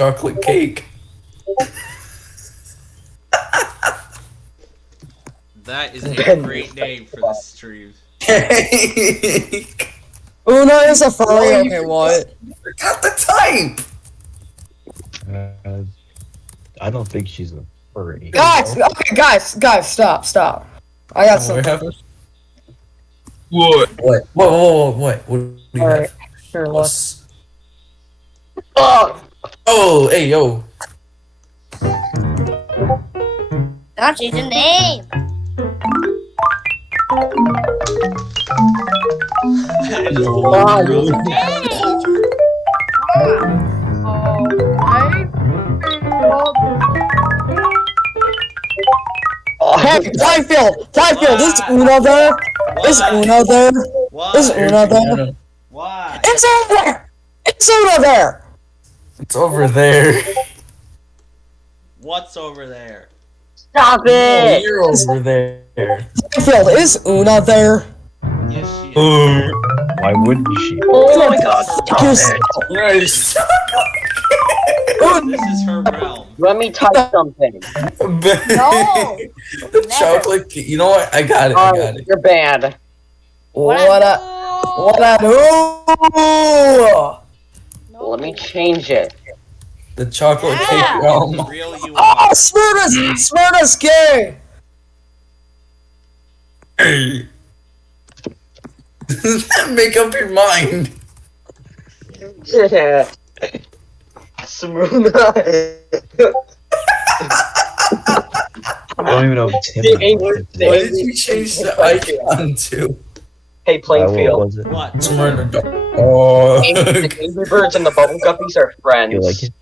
chocolate cake. That is a great name for this stream. Cake. Una is a furry. Okay, what? You forgot the type. I don't think she's a furry. Guys, okay, guys, stop. I got something. What? What? What do you Alright, have? here, look. Oh, hey, yo. Don't change the name. Hey, Plainfield, is Una there? Is Una there? Is Una there? Why? It's over there! It's Una there! It's over there. What's over there? Stop Oh, it! you're over there. Plainfield, is Una there? Yes, she is. Why wouldn't she? Oh my god, stop Just- it! Nice. This is her realm. Let me type something. No. The chocolate cake. You know what? I got it. I got Alright, it. you're banned. What I do? Let me change it. The chocolate Yeah. cake realm. Real you Oh, are. Smurda's gay! Hey. Make up your mind. Yeah. Smooth. I don't even know if it's him. The English- the What did you change the icon to? Hey, What Plainfield. was it? What? Oh. The Angry Birds and the Bubble Guppies are friends. You like it?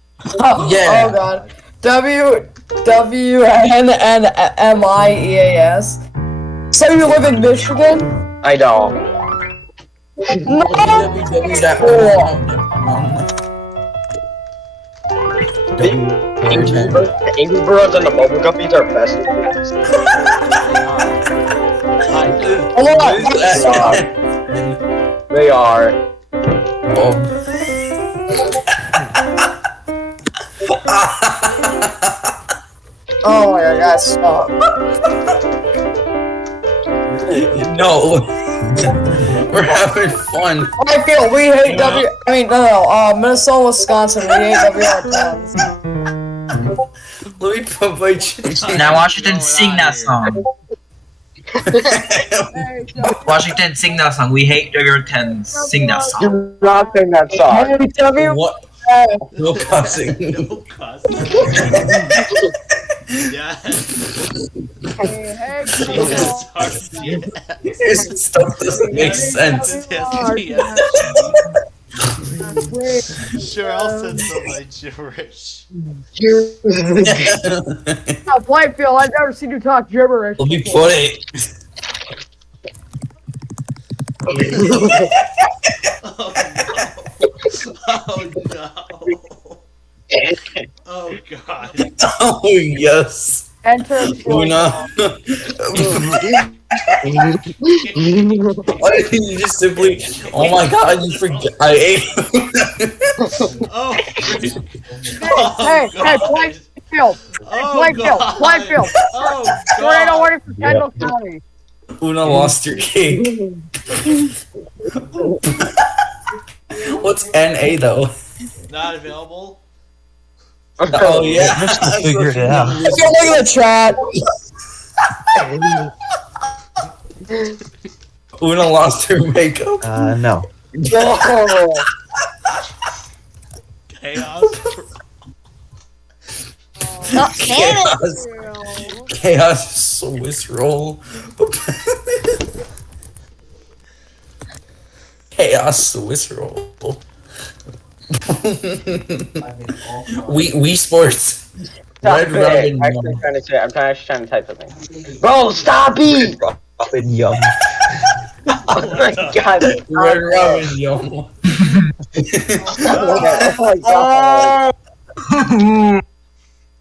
Oh, Yeah. oh god. WNNMIEAS. So you live in Michigan? I know. No! The Angry Birds and the Bubble Guppies are best friends. Hold on. They are. Oh my god, guys, stop. No. We're having fun. I feel we hate Minnesota, Wisconsin, we hate WR10s. Let me put my chin. Now Washington, sing that song. Washington, sing that song. We hate WR10s. Sing that song. Do not sing that song. Hey, W. What? No cussing. No cuss. Yes. This stuff doesn't make sense. Yes. Sure, I'll send some like gibberish. Plainfield, I've never seen you talk gibberish. Let me put it. Oh no. Oh god. Oh yes. Enter. Una. Why didn't you just simply? Oh my god! You forget. I ate. Oh. Hey, Plainfield. Plainfield. Oh Tornado god. warning for Kendall County. Una lost your cake. What's NA though? Not available. Oh yeah. I figured it out. Look at the chat. Una lost her makeup. No. Chaos. Chaos. Chaos Swiss roll. Chaos Swiss roll. We sports. Stop Red it. Robin. Actually trying to say, I'm actually trying to type something. Bro, stop it! Robin Yum. Oh my god. Red Robin, yo. Oh my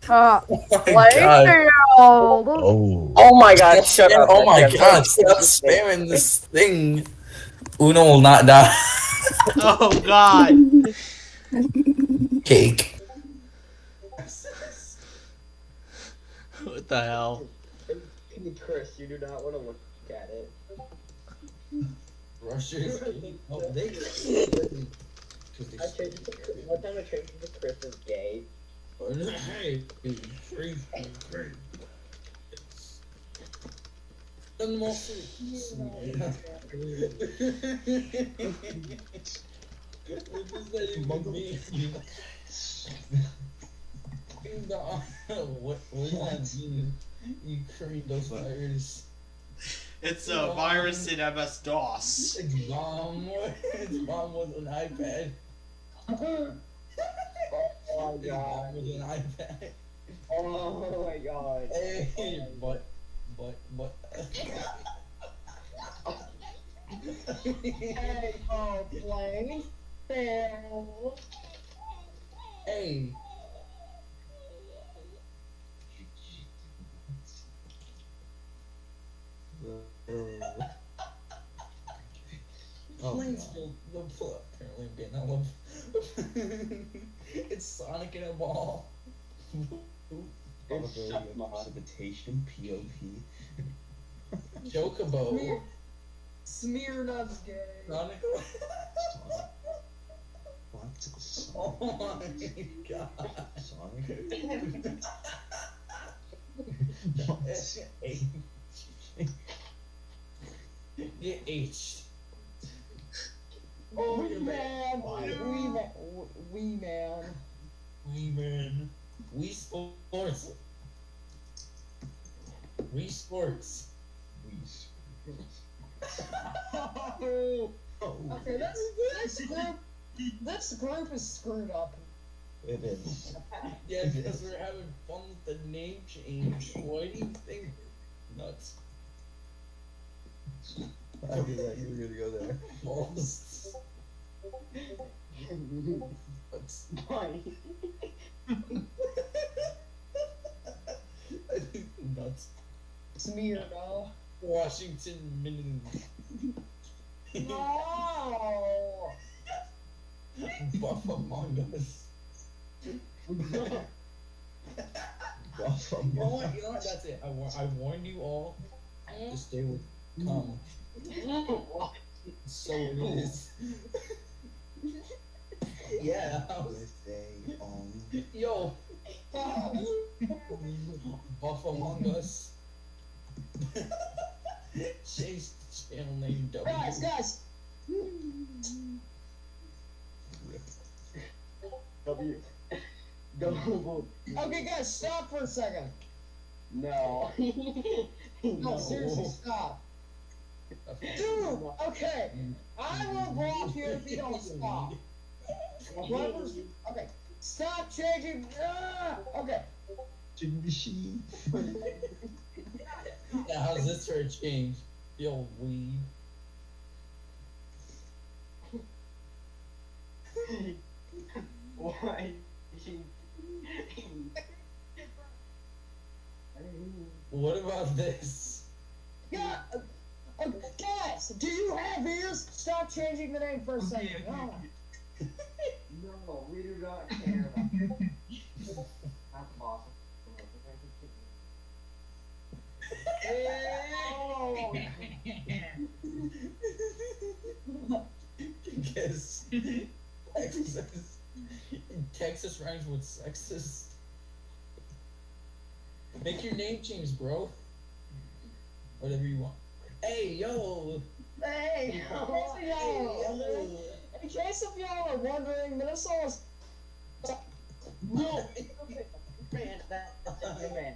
god. Plainfield. Oh. Oh my god, shut up. Oh my god, stop spamming this thing. Uno will not die. Oh god. Cake. What the hell? Chris, you do not want to look at it. Russia is gay. Oh, they. I changed it to Chris. One time I changed it to Chris is gay. Hey, free. And mostly. What does that even mean? What does that mean? You create those fires. It's a virus in MS-DOS. It's bomb. It's bomb with an iPad. Oh my It's god. bomb with an iPad. Oh my god. Hey, but. Hey, oh, Plainfield. Hey. Plainfield, apparently I'm getting that one. It's Sonic in a ball. Probability of precipitation, POP. Chocobo. Smirnoff's gay. Sonic. What? Oh my god. Sonic? Get H. Oh, Wee man. We man. We sports. We sports. Okay, this group is screwed up. It is. Yeah, because we're having fun with the name change. Why do you think we're nuts? I knew that you were gonna go there. Balls. Nuts. Nuts. Smirnoff. Washington Minute. No. Buff Among Us. Buff You know what? That's it. I warned you all to stay with calm. So it is. Yeah. Yo. Buff Among Us. Change the channel name W. Guys. W. Go. Okay, guys, stop for a second. No. No, seriously, stop. Dude, okay. I will block you if you don't stop. Okay, stop changing. Okay. Yeah, how's this for a change? The old weed. Why? What about this? Yeah. Guys, do you have ears? Stop changing the name for a second. Oh. No, we do not care about that. That's awesome. Guess Texas rhymes with sexist. Make your name change, bro. Whatever you want. Hey, yo! Hey, in case of y'all are wondering, Minnesota's... No! Man, that's man.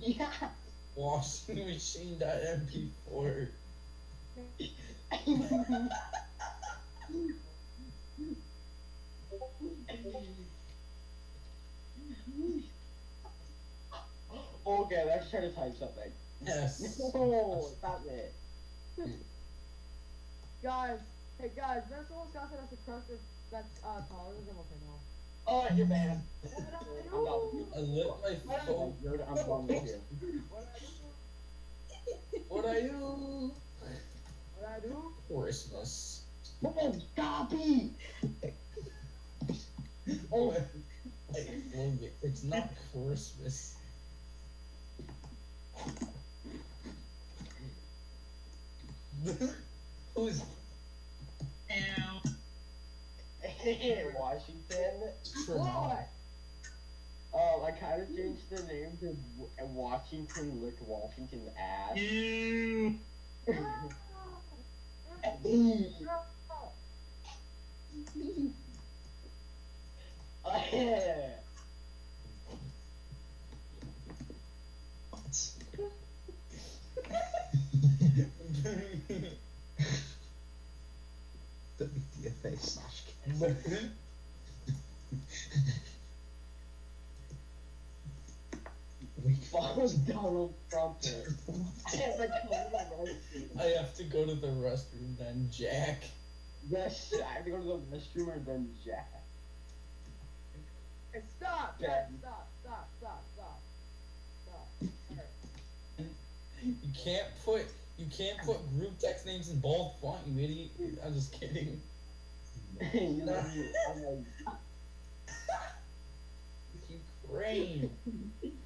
Yeah. Washing machine.mp4. Okay, let's try to type something. Yes. No, stop it. Guys, hey guys, there's someone got us a crush that's taller than okay Oh, you're banned. now. I lit my phone. I'm done with you. What I do? What I do? Christmas. Oh, copy! Oh, Logan, it's not Christmas. Who's Washington. Tremont? I kind of changed the name to Washington lick Washington's ass. WTFA/K. Follow Donald Trump. I have to go to the restroom then, Jack. Yes, I have to go to the restroom or then Jack. Hey, stop! Yeah. Stop! You can't put group text names in bold font, you idiot. I'm just kidding. Ukraine.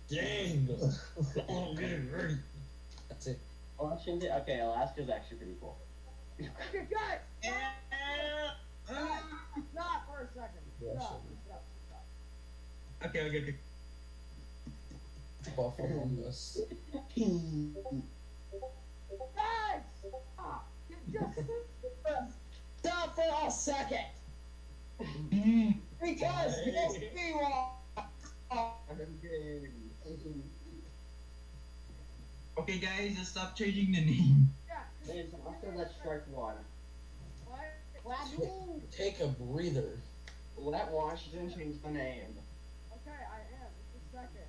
Dang. Oh, get it ready. That's it. Washington. Okay, Alaska's actually pretty cool. Okay, guys! Stop for a second. Stop. Okay. Buffalo us. Guys! Stop! Just Stop for a second. Because we want. Okay, guys, just stop changing the name. yeah. It's after that strike one. What? Take a breather. Let Washington change the name. Okay, I am. Just a second.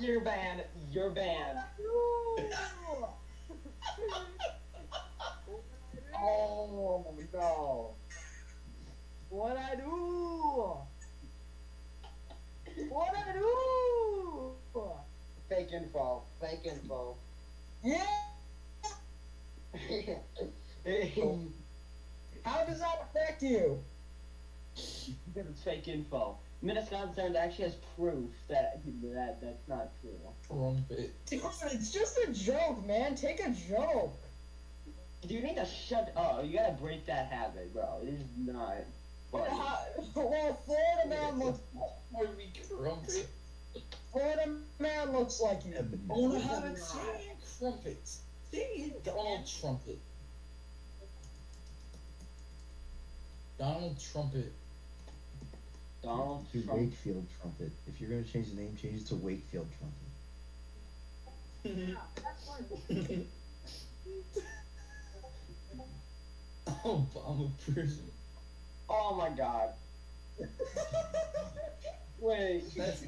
You're banned. You're banned. Oh no. What I do? What I do? Fake info. Fake info. Yeah. How does that affect you? Because it's fake info. Minnesota actually has proof that that's not true. Trumpet. Dude, it's just a joke, man. Take a joke. You need to shut up. You gotta break that habit, bro. It is not funny. Well, Florida man looks. Would be crumpet. Florida man looks like you. Oh, I haven't seen crumpets. Dang it, Donald Trumpet. Donald Trumpet. Donald To Trump. Wakefield Trumpet. If you're gonna change the name, change it to Wakefield Trumpet. Obama prison. Oh my god. Wait. That's-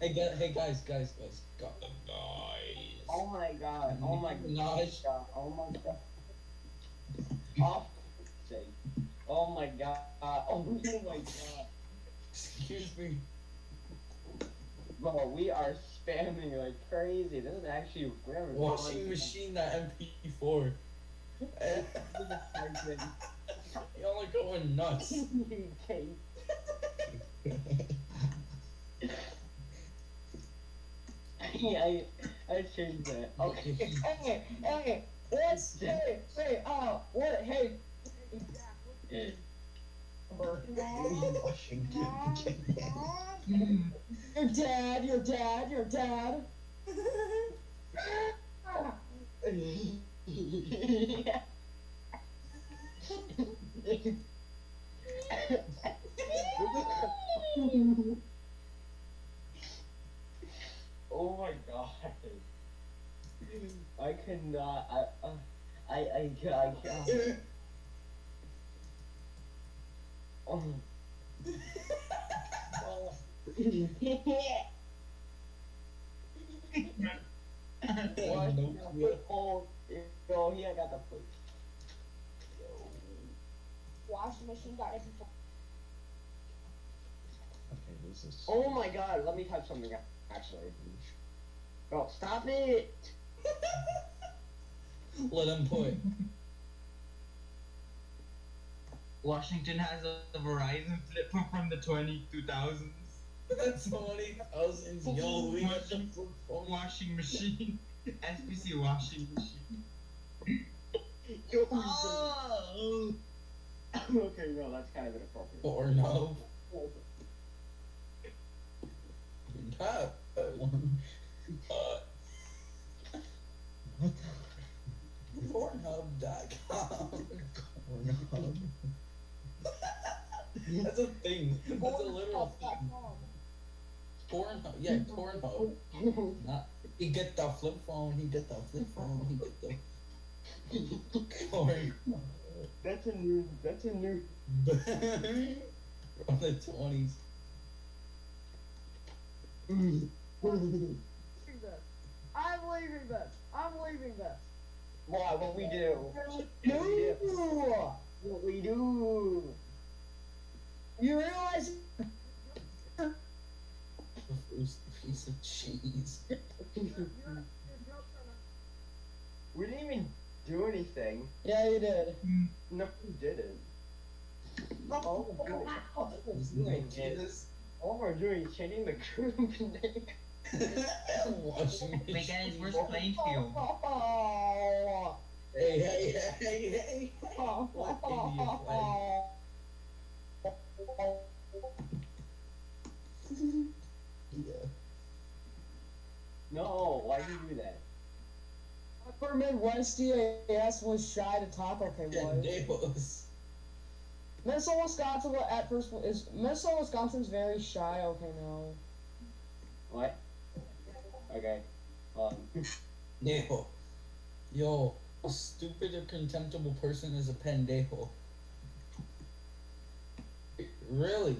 Hey guys. Got the guys. Oh my god. Oh my Nice. god. Oh my god. Oh, for sake. Oh my god. Oh my god. Excuse me. Bro, we are spamming like crazy. This is actually very Washing machine that MP4. Y'all are going nuts. Yeah, I changed that. Okay. Hey, what's what? Hey. Washington. Your dad. Oh my god. I cannot. I can't. Oh. Oh, yo, he got the foot. Washing machine got every. Okay, this is. Oh my god, let me type something actually. Bro, stop it! Let him put. Washington has a Verizon flip phone from the 2000s. That's 20,000. Yo, we got the flip phone. Washing machine. SPC washing machine. Oh. Okay, no, that's kind of inappropriate. Or no. No. What Pornhub.com. the? That's a thing. That's a literal thing. Pornhub. Yeah, Pornhub. Not. He get the flip phone. He get the flip phone. He get the. Corn. That's a new. From the 20s. I'm leaving this. I'm leaving this. Why? What we do? What we do? You realize The first piece of cheese. We didn't even do anything. Yeah, you did. No, we didn't. Oh, Jesus. all we're doing is changing the group name. Washing Wait guys, machine. where's Plainfield? Oh. Hey, hey, hey, hey. What India flag? Yeah. No, why do you do that? Upper Midwest EAS was shy to talk. Okay, was. Pendejos. Minnesota, Wisconsin at first is Minnesota, Wisconsin's very shy. Okay, no. What? Okay. Pendejo. Yo, a stupid or contemptible person is a pendejo. Really?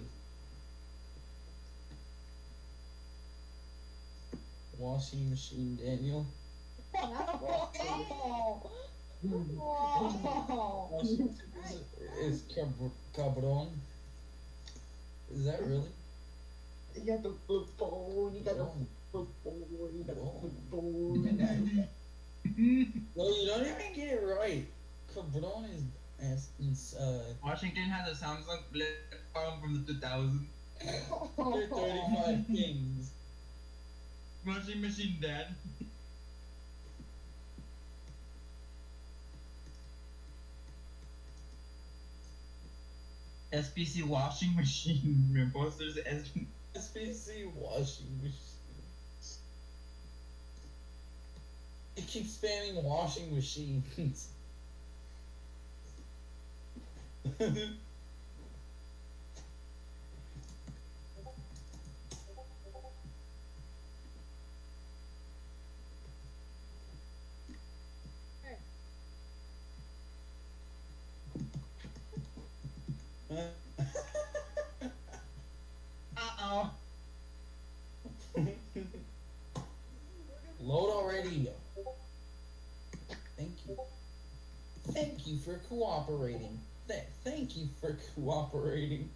Washing machine Daniel. Washington is cabron. Is that really? You got the flip phone, you got the flip phone, you got the flip phone. No, you don't even get it right. Cabron is Washington has a Samsung flip phone from the 2000s. 35 kings. Washing machine dad. SPC washing machine. Imposters SPC washing machine. He keeps spamming washing machines. Uh-oh. Load already. Thank you. Thank you for cooperating. Thank you for cooperating.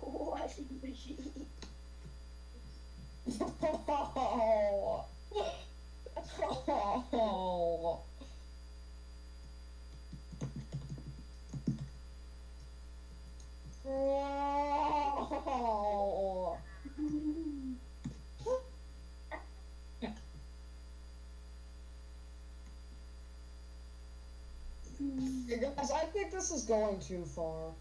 Washing machine. Oh. Oh. Oh. Hey guys, I think this is going too far.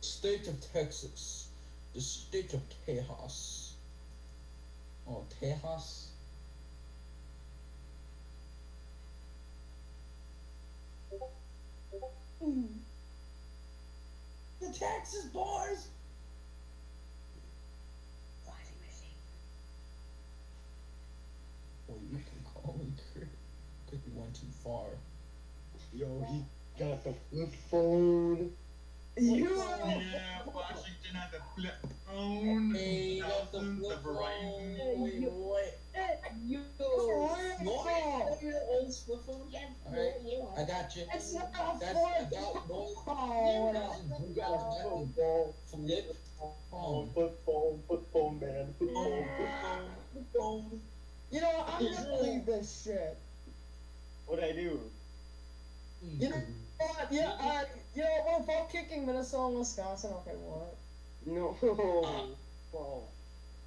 State of Texas. The state of Tejas. Oh, Tejas? Texas, boys. Washing machine. Well, you can call me Chris, because you went too far. Yo, he got the flip phone. You. Yeah, Washington has a flip phone. Hey, you got the 2000, flip the Verizon. phone. Wait. You. Old flip phone? Yes, Alright, you I got you. It's not a That's flip about boy. phone. You got a flip phone. Flip phone, man. Flip phone. You know what? I'm gonna leave this shit. What'd I do? You know what? Yeah, you know, we're both kicking Minnesota and Wisconsin. Okay, what? No. Well,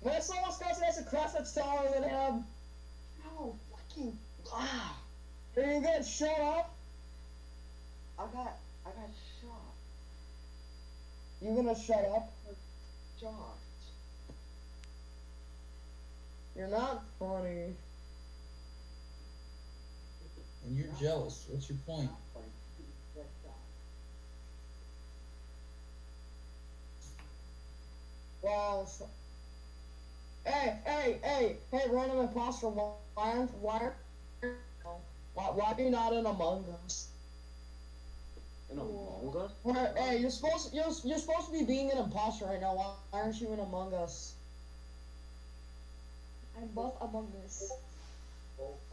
Minnesota, Wisconsin has a crest that's taller than him. no, fucking. Ah! Are you gonna shut up? I got shot. You gonna shut up? Shot. You're not funny. And you're jealous. What's your point? Wow. Hey, random imposter, why are you not in Among Us? In Among Us? Hey, you're supposed to be being an imposter right now. Why aren't you in Among Us? I'm both Among Us.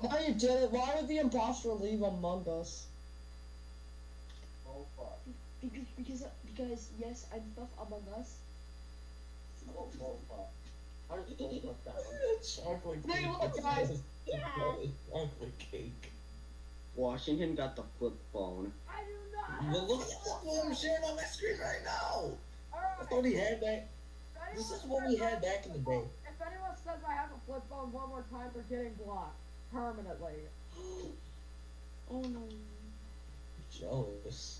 No, you didn't. Why would the imposter leave Among Us? Because yes, I'm both Among Us. How does it look down? Chocolate Hey, cake. look, guys. Chocolate cake. Washington got the flip phone. I do not. Well, look at what I'm sharing on my screen right now. I thought he had that. This is what we had back in the day. If anyone says I have a flip phone one more time, they're getting blocked permanently. Oh no. Jealous.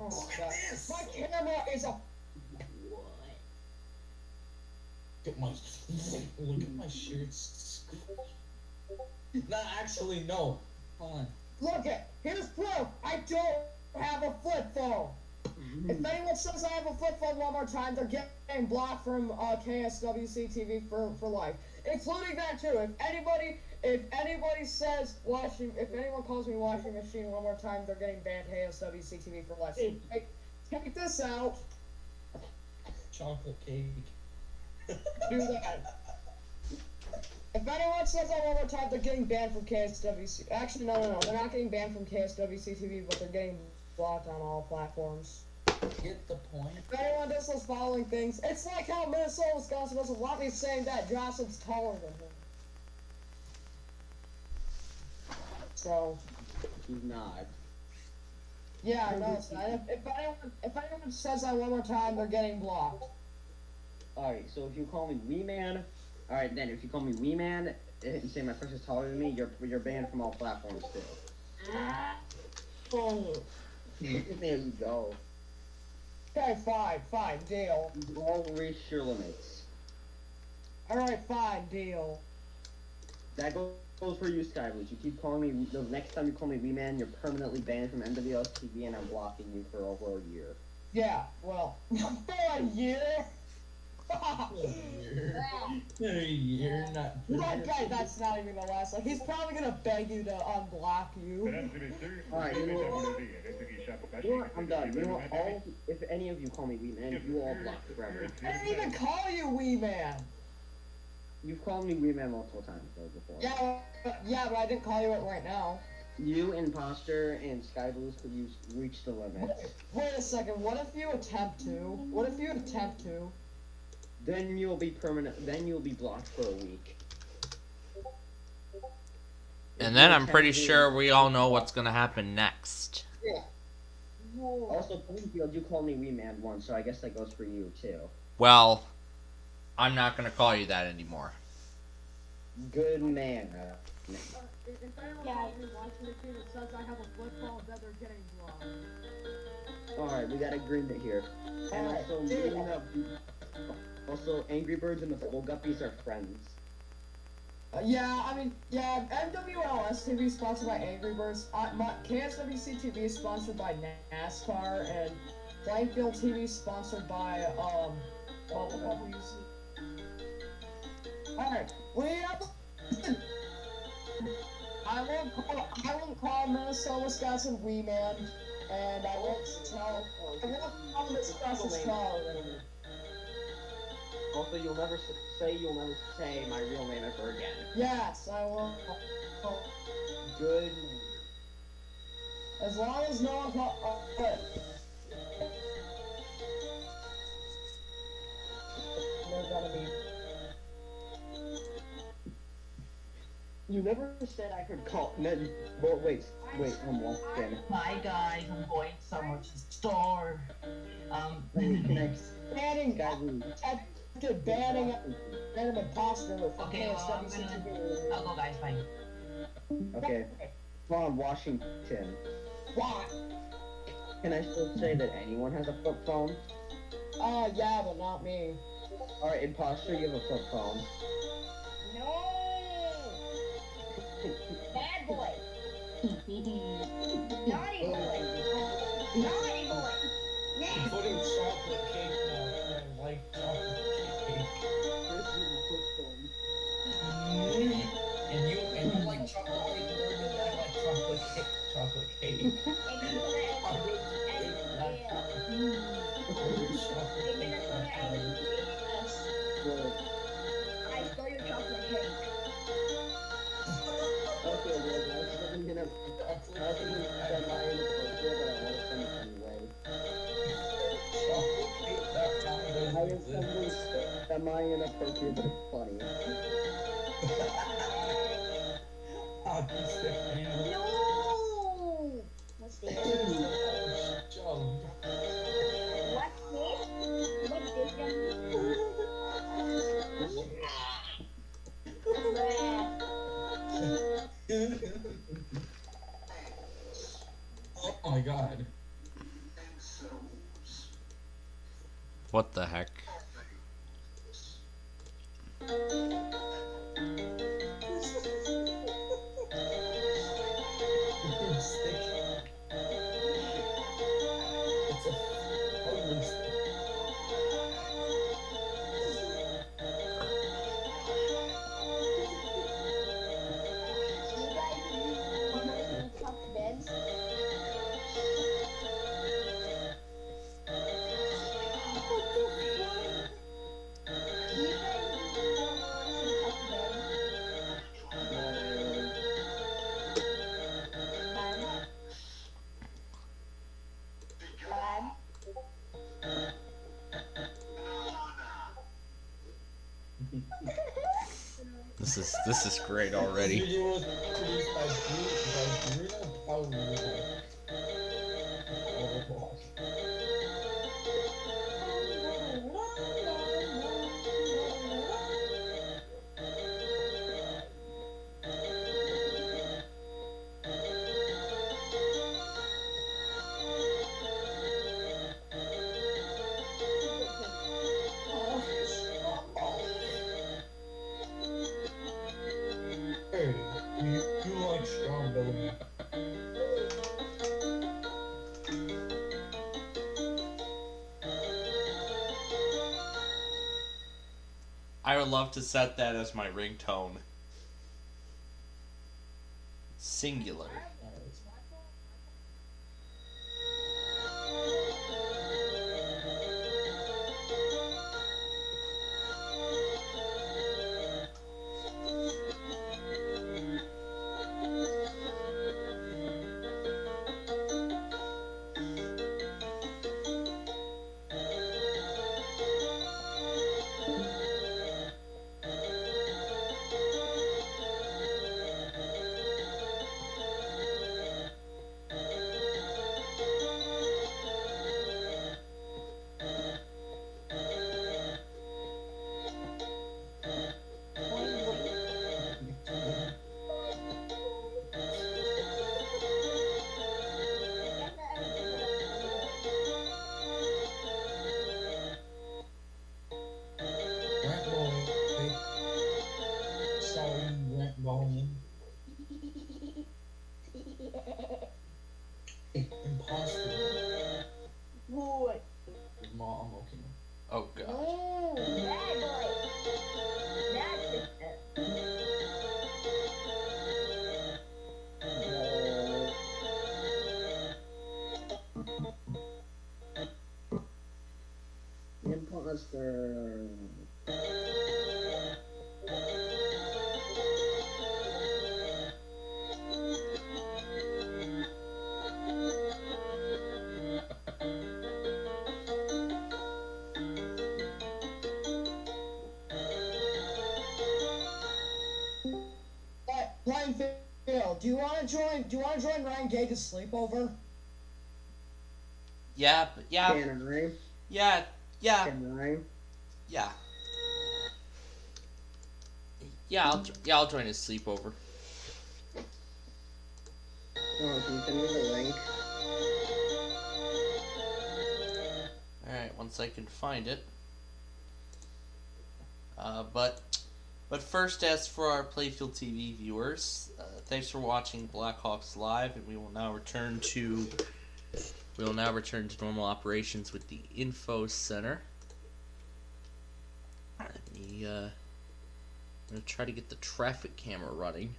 Oh Look my at god. this. My camera is a. What? Look at my shirts. No, actually, no. Hold on. Look it. Here's proof. I don't have a flip phone. If anyone says I have a flip phone one more time, they're getting blocked from KSWC TV for life, including that too. If anybody says if anyone calls me washing machine one more time, they're getting banned KSWC TV for life. Hey, take this out. Chocolate cake. Do that. If anyone says that one more time, they're getting banned from KSWC. Actually, no. They're not getting banned from KSWC TV, but they're getting blocked on all platforms. Get the point. If anyone does those following things, it's like how Minnesota, Wisconsin doesn't want me saying that Johnson's taller than him. So, He's not. yeah, no, it's not. If anyone says that one more time, they're getting blocked. Alright, so if you call me Wee Man, alright then, if you call me Wee Man and say my person's taller than me, you're banned from all platforms too. Oh. There you go. Okay, fine, deal. You've all reached your limits. Alright, fine, deal. That goes for you, Skyblues. You keep calling me, the next time you call me Wee Man, you're permanently banned from NWS TV and I'm blocking you for over a year. Yeah, well, for a year? A year, not. That guy, that's not even gonna last. Like, he's probably gonna beg you to unblock you. Alright, you know what? You know what? I'm done. You know what? If any of you call me Wee Man, you all block forever. I didn't even call you Wee Man. You've called me Wee Man multiple times though before. Yeah, but I didn't call you it right now. You, Imposter, and Skyblues could use reach the limits. Wait a second, what if you attempt to? Then you'll be permanent. Then you'll be blocked for a week. And then I'm pretty sure we all know what's gonna happen next. Yeah. Also, Plainfield, you called me Wee Man once, so I guess that goes for you too. Well, I'm not gonna call you that anymore. Good man. If anyone calls me washing machine and says I have a flip phone, then they're getting blocked. Alright, we got agreement here. And Alright, also, also, Angry Birds and the Bubble Guppies are friends. Yeah, I mean, yeah, MWLS TV is sponsored by Angry Birds. KSWC TV is sponsored by NASCAR, and Plainfield TV is sponsored by, Alright, we have... I won't call Minnesota, Wisconsin Wee Man, and I won't call Wisconsin Charlie. Also, you'll never say my real name ever again. Yes, I will. Good. As long as no one they're gonna be. You never said I could call. No, well, wait, I'm walking. Bye guys, I'm going somewhere to the store. Next. Banning, banning random imposter from Okay, well, KSWC. I'll go guys, bye. Okay. Come on, Washington. Why? Can I still say that anyone has a flip phone? Yeah, but not me. Alright, imposter, you have a flip phone. No! Bad boy! Naughty boy! Naughty boy! I'm putting chocolate cake now, and I like chocolate cake. And you like chocolate cake more than I like chocolate cake. I stole your chocolate cake. Okay, well, I'm gonna... I think we said my inappropriate, but I want to send it anyway. I was simply semi-inappropriate, but it's funny. No! What's the name? What's this? What's this? Oh my god. What the heck? It's a ugly stick. You guys want to talk beds? This is great already. This video was produced by Bruno Hey, you like strawberry. I would love to set that as my ringtone. Singular. volume. Impossible. Boy. Mom, okay. Oh god. Oh, bad boy. That's Imposter. Plainfield, do you want to join? Do you want to join Ryan Gage's sleepover? Yeah, yeah, Can I? yeah, yeah, Can I? yeah. I'll join his sleepover. Oh, can you send me the link? Alright, once I can find it. But first, as for our Playfield TV viewers, thanks for watching Blackhawks Live, and we will now return to normal operations with the info center. Let me I'm gonna try to get the traffic camera running,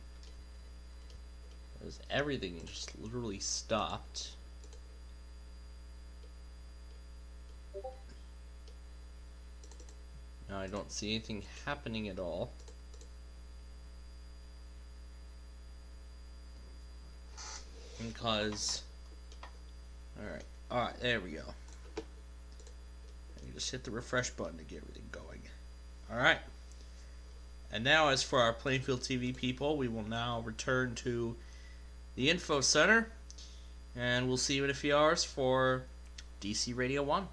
because everything just literally stopped. Now I don't see anything happening at all. Because alright, there we go. You just hit the refresh button to get everything going. Alright. And now, as for our Plainfield TV people, we will now return to the info center, and we'll see you in a few hours for DC Radio 1.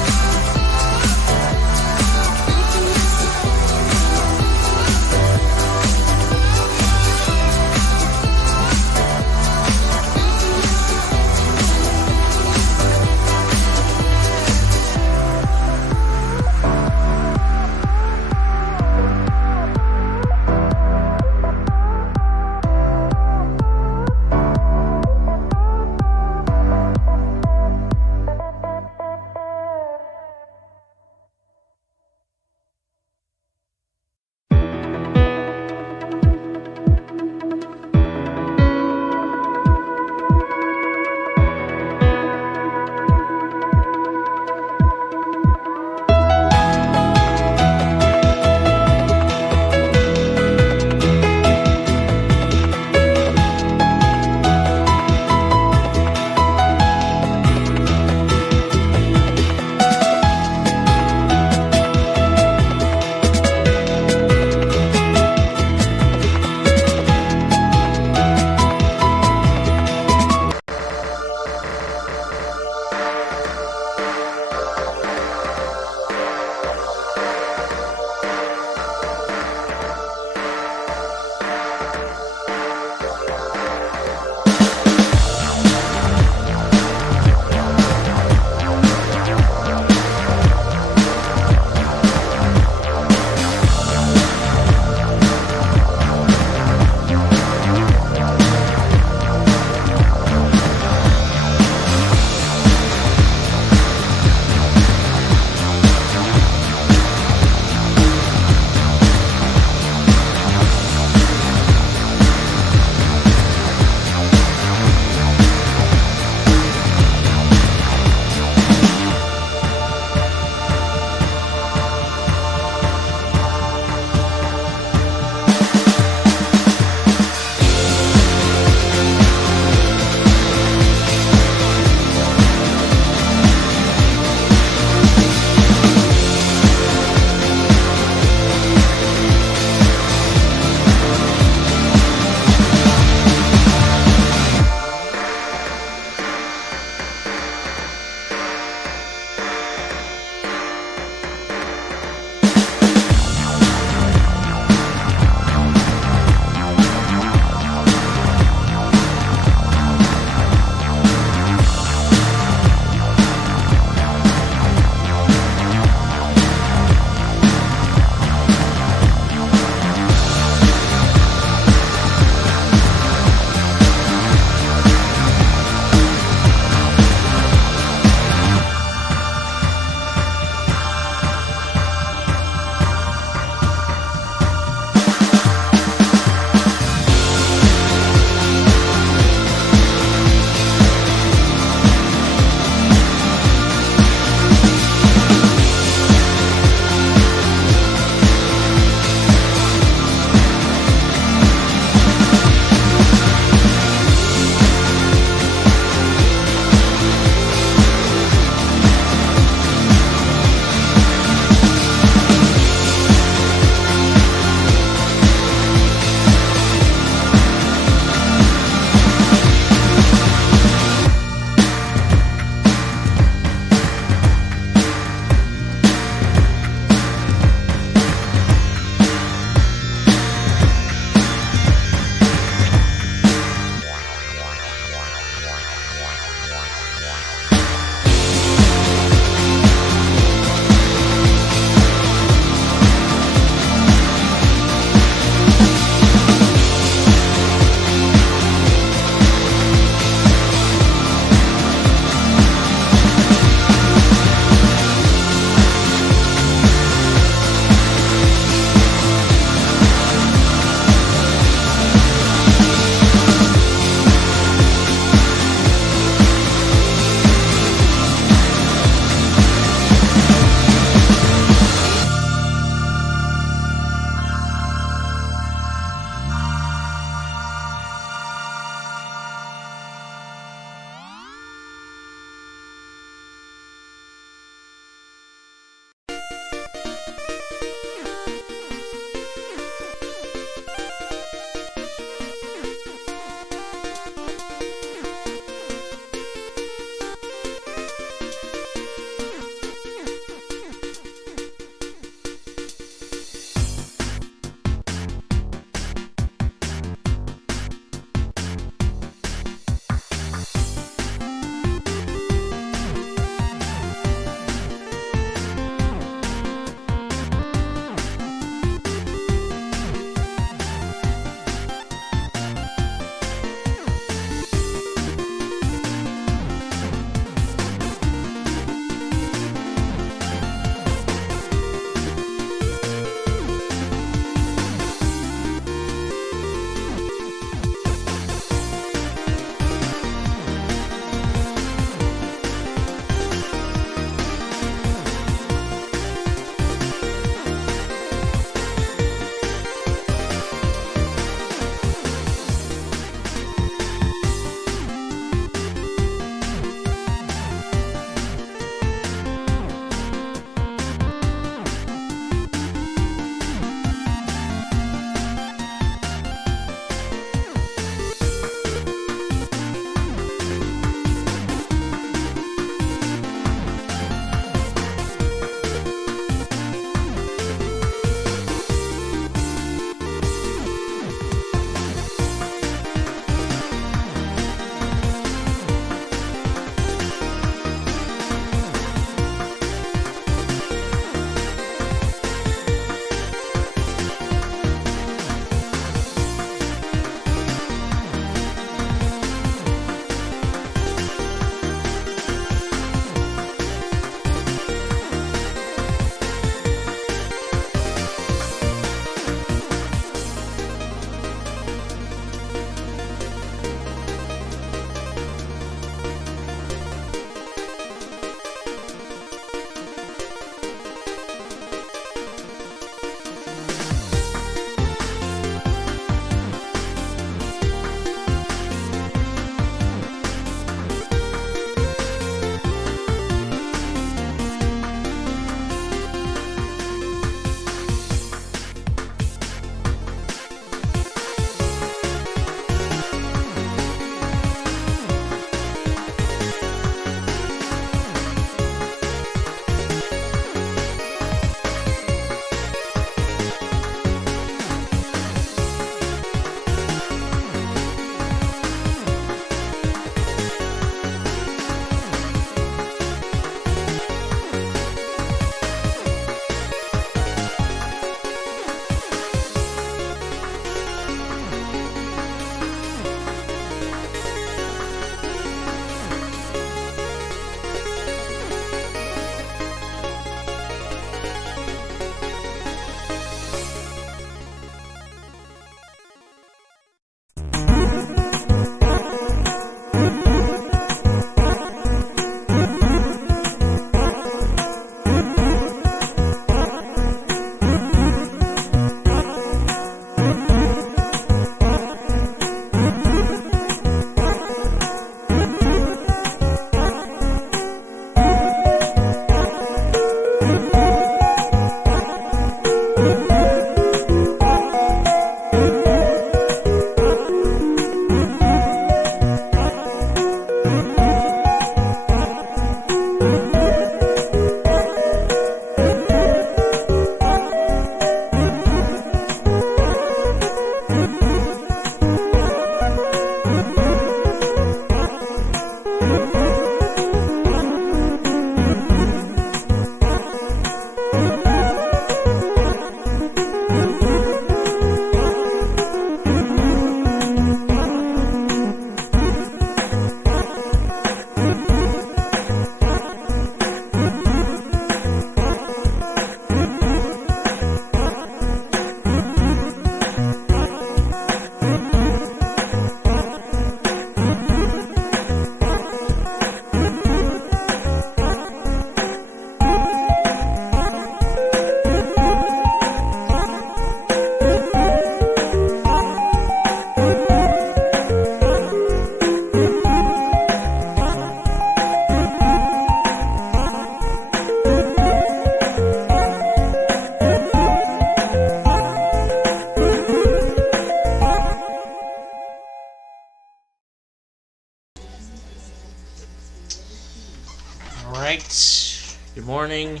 Alright, good morning.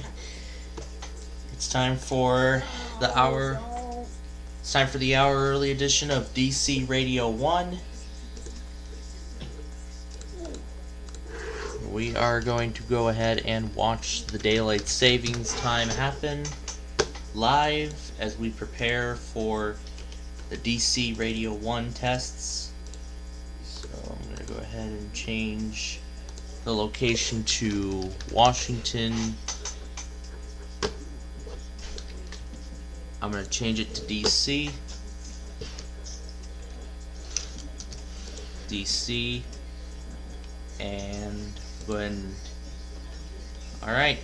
It's time for the hour. It's time for the hour early edition of DC Radio 1. We are going to go ahead and watch the daylight savings time happen live as we prepare for the DC Radio 1 tests. So I'm going to go ahead and change the location to Washington. I'm going to change it to DC. DC. And go ahead and... Alright.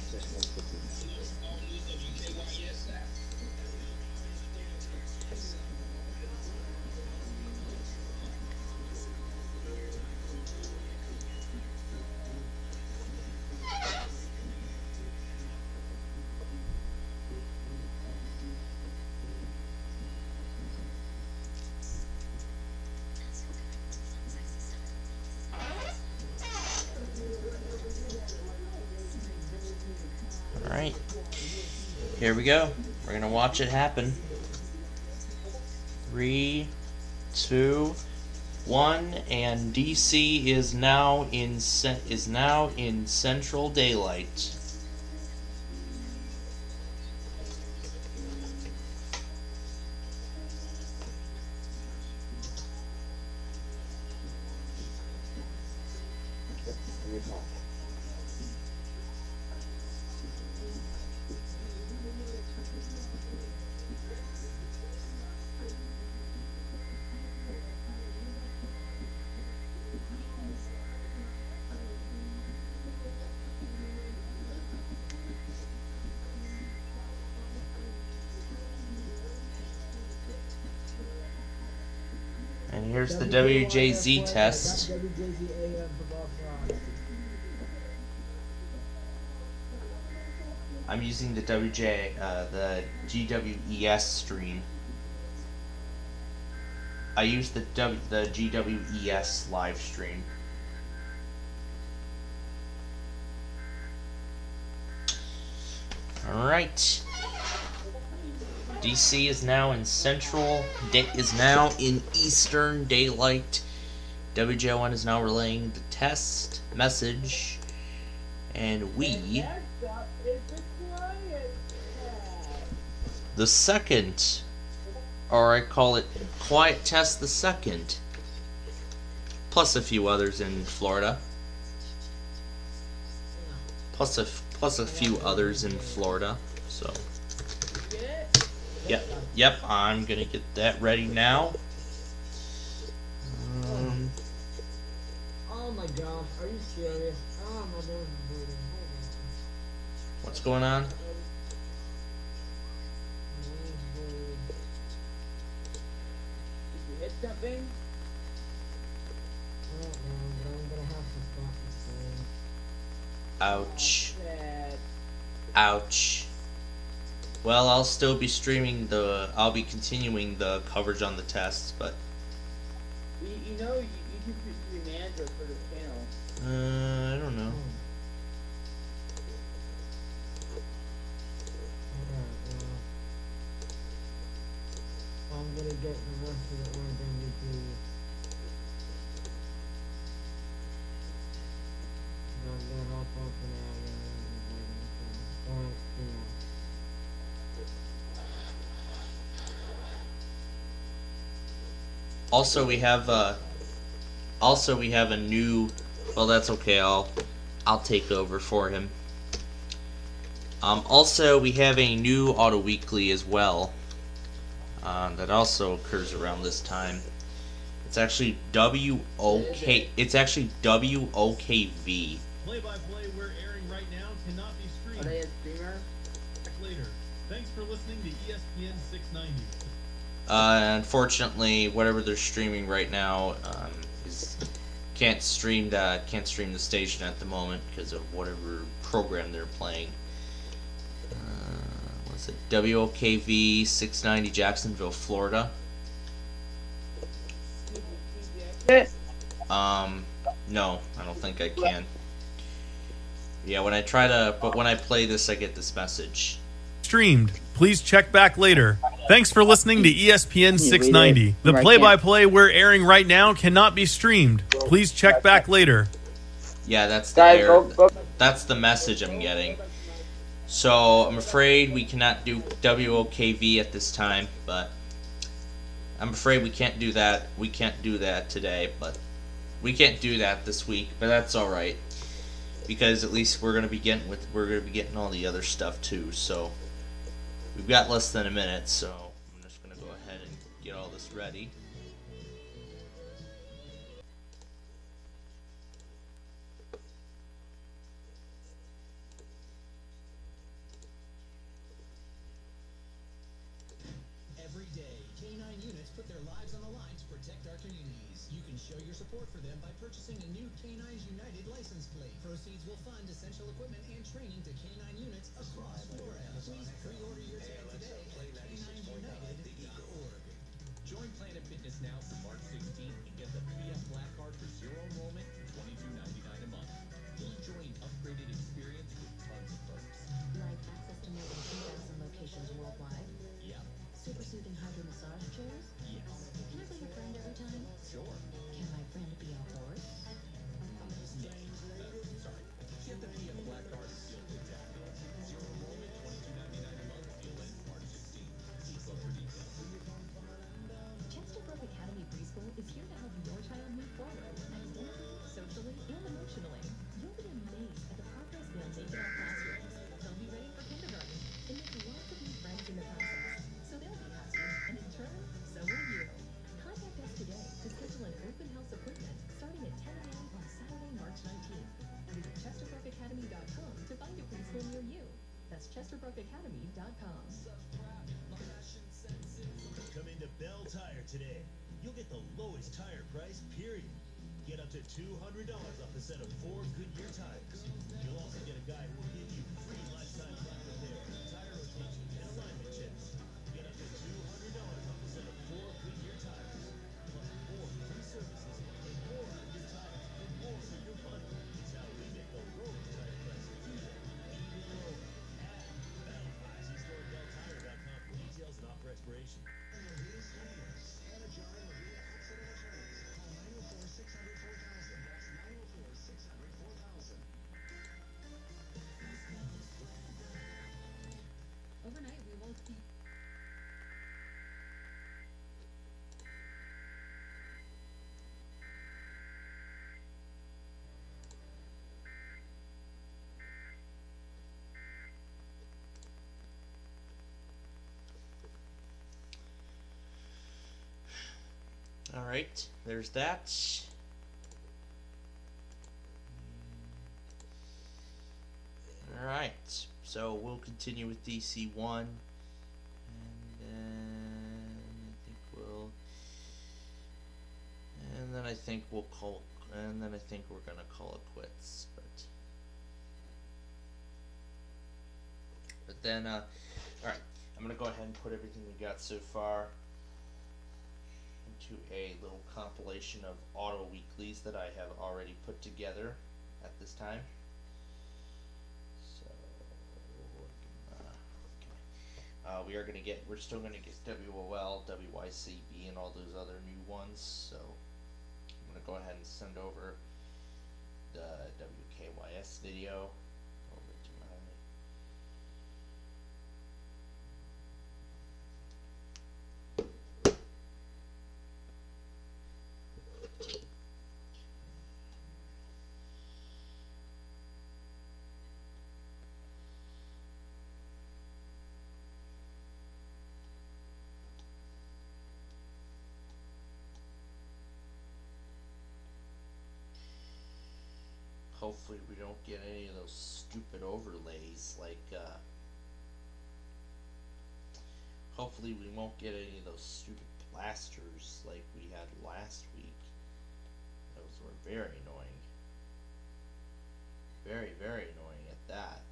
Alright, here we go. We're gonna watch it happen. 3, 2, 1, and DC is now in central daylight. And here's the WJZ test. I'm using the the GWES stream. I use the GWES live stream. All right. DC is now in Eastern Daylight. WJ1 is now relaying the test message, and we, the second, or I call it Quiet Test the Second, plus a few others in Florida, plus a few others in Florida, so. Yep, I'm gonna get that ready now. Oh my gosh, are you serious? Oh my nose is bleeding. What's going on? Did you hit something? I don't know, but I'm gonna have to stop this thing. Ouch. Ouch. Well, I'll still be streaming I'll be continuing the coverage on the tests, but... You know, you can be manager for this channel. I don't know. I'm gonna get the rest of the Oregon weekly. I'm gonna hop off an hour and Also, we have a new. Well, that's okay. I'll take over for him. Also, we have a new auto weekly as well. That also occurs around this time. It's actually WOK. It's actually WOKV. Play-by-play we're airing right now cannot be streamed. Are they a streamer? Back later. Thanks for listening to ESPN 690. Unfortunately, whatever they're streaming right now can't stream the station at the moment because of whatever program they're playing. What's it? WOKV 690 Jacksonville, Florida. No, I don't think I can. Yeah, when I try to, but when I play this, I get this message. Streamed. Please check back later. Thanks for listening to ESPN Can you read 690. it? The Right, play-by-play we're airing right now cannot be streamed. Please check back later. Yeah, that's the Guys, error. go. That's the message I'm getting. So I'm afraid we cannot do WOKV at this time, but I'm afraid we can't do that. We can't do that today, but we can't do that this week. But that's all right, because at least we're gonna be getting all the other stuff too. So we've got less than a minute, so I'm just gonna go ahead and get all this ready. Every day, K9 units put their lives on the line to protect our communities. You can show your support for them by purchasing a new K9's United license plate. Proceeds will fund essential equipment and training to K9 units across Florida. Please pre-order your tag today at K9United.org. Join Planet Fitness now through March 16th and get the PF Black Card for zero enrollment and $22.99 a month. You'll enjoy an upgraded experience with tons of perks. Like access to more than 2,000 locations worldwide? Yeah. Super soothing hydro massage chairs? Yes. Can I play your friend every time? Sure. Can my friend be a horse? Nay. Sorry. Get the PF Black Card and feel spectacular. Zero enrollment, $22.99 a month. Deal ends March 16th. See club for details. Chesterbrook Academy Preschool is here to help your child move forward academically, socially, and emotionally. You'll be amazed at the progress they'll make in our classrooms. They'll be ready for kindergarten and make lots of new friends in the process. So they'll be happy, and in turn, so will you. Contact us today to schedule an open house appointment starting at 10 a.m. on Saturday, March 19th. Visit ChesterbrookAcademy.com to find a preschool near you. That's ChesterbrookAcademy.com. Come into Bell Tire today. You'll get the lowest tire price, period. Get up to $200 off a set of 4 Goodyear tires. You'll also get a guy who will give you free lifetime flat repair, tire rotation, and alignment checks. Get up to $200 off a set of 4 Goodyear tires. Plus 4 free services and more Goodyear tires for more for your money. It's how we make the lowest tire prices easy. Even lower. Bell. See store at belltire.com for details and offer expiration. Overnight, we won't see. All right, there's that. All right, so we'll continue with DC1, and then I think we'll call, and then I think we're gonna call it quits. But then, all right, I'm gonna go ahead and put everything we got so far into a little compilation of auto weeklies that I have already put together at this time. So we're still gonna get WOL, WYCB, and all those other new ones. So I'm gonna go ahead and send over the WKYS video over to my hopefully we don't get any of those stupid overlays like hopefully we won't get any of those stupid plasters like we had last week. Those were very annoying. Very, very annoying at that.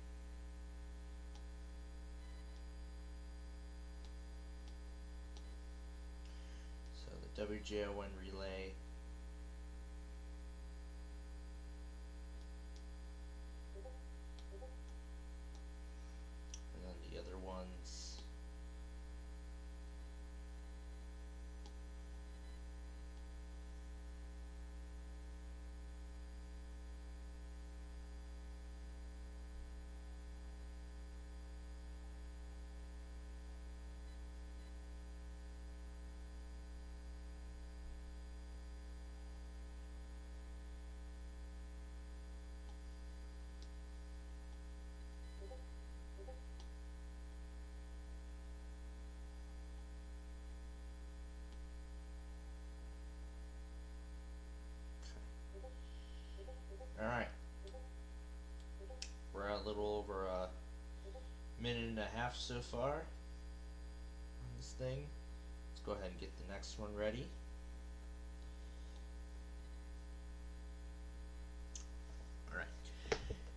So the WJON relay. and a half so far on this thing. Let's go ahead and get the next one ready. Alright,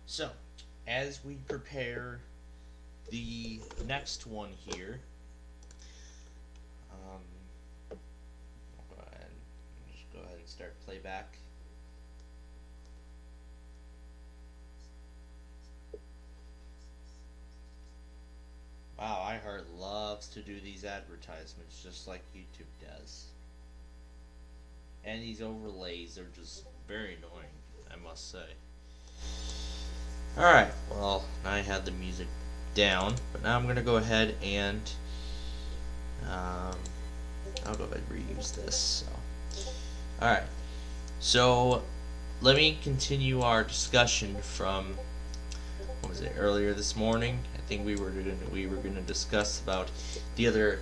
so as we prepare the next one here, I'll just go ahead and start playback. Wow, iHeart loves to do these advertisements just like YouTube does. And these overlays are just very annoying, I must say. Alright, well, I had the music down, but now I'm going to go ahead and I'll go ahead and reuse this. So. Alright, so let me continue our discussion from, what was it, earlier this morning. I think we were going to discuss about the other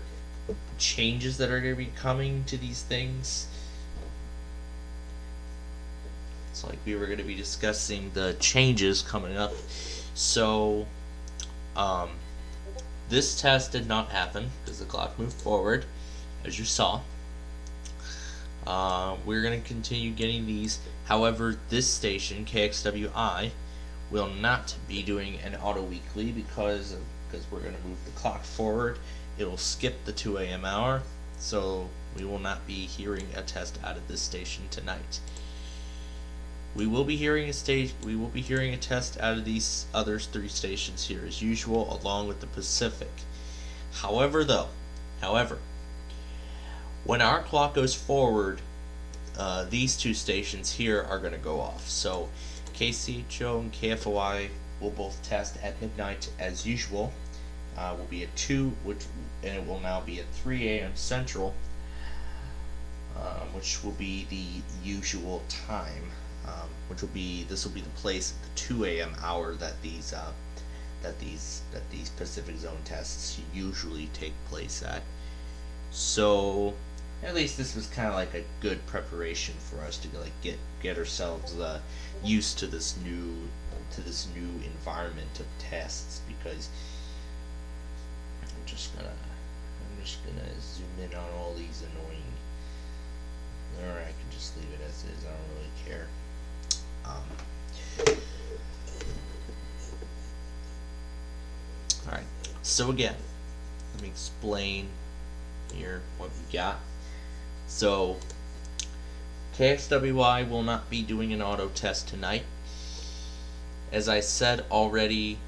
changes that are going to be coming to these things. It's like we were going to be discussing the changes coming up. So this test did not happen because the clock moved forward, as you saw. We're going to continue getting these. However, this station, KXWI, will not be doing an auto weekly because we're going to move the clock forward. It'll skip the 2 a.m. hour, so we will not be hearing a test out of this station tonight. We will be hearing a test out of these other 3 stations here as usual, along with the Pacific. However, when our clock goes forward, these 2 stations here are going to go off. So KCHO and KFOI will both test at midnight as usual. Will be at 2, and it will now be at 3 a.m. Central, which will be the usual time. This will be the place at the 2 a.m. hour that these Pacific Zone tests usually take place at. So at least this was kind of like a good preparation for us to like get ourselves used to this new environment of tests, because I'm just gonna zoom in on all these annoying. Or I can just leave it as is. I don't really care. Alright, so again, let me explain here what we got. So KXWI will not be doing an auto test tonight. As I said already,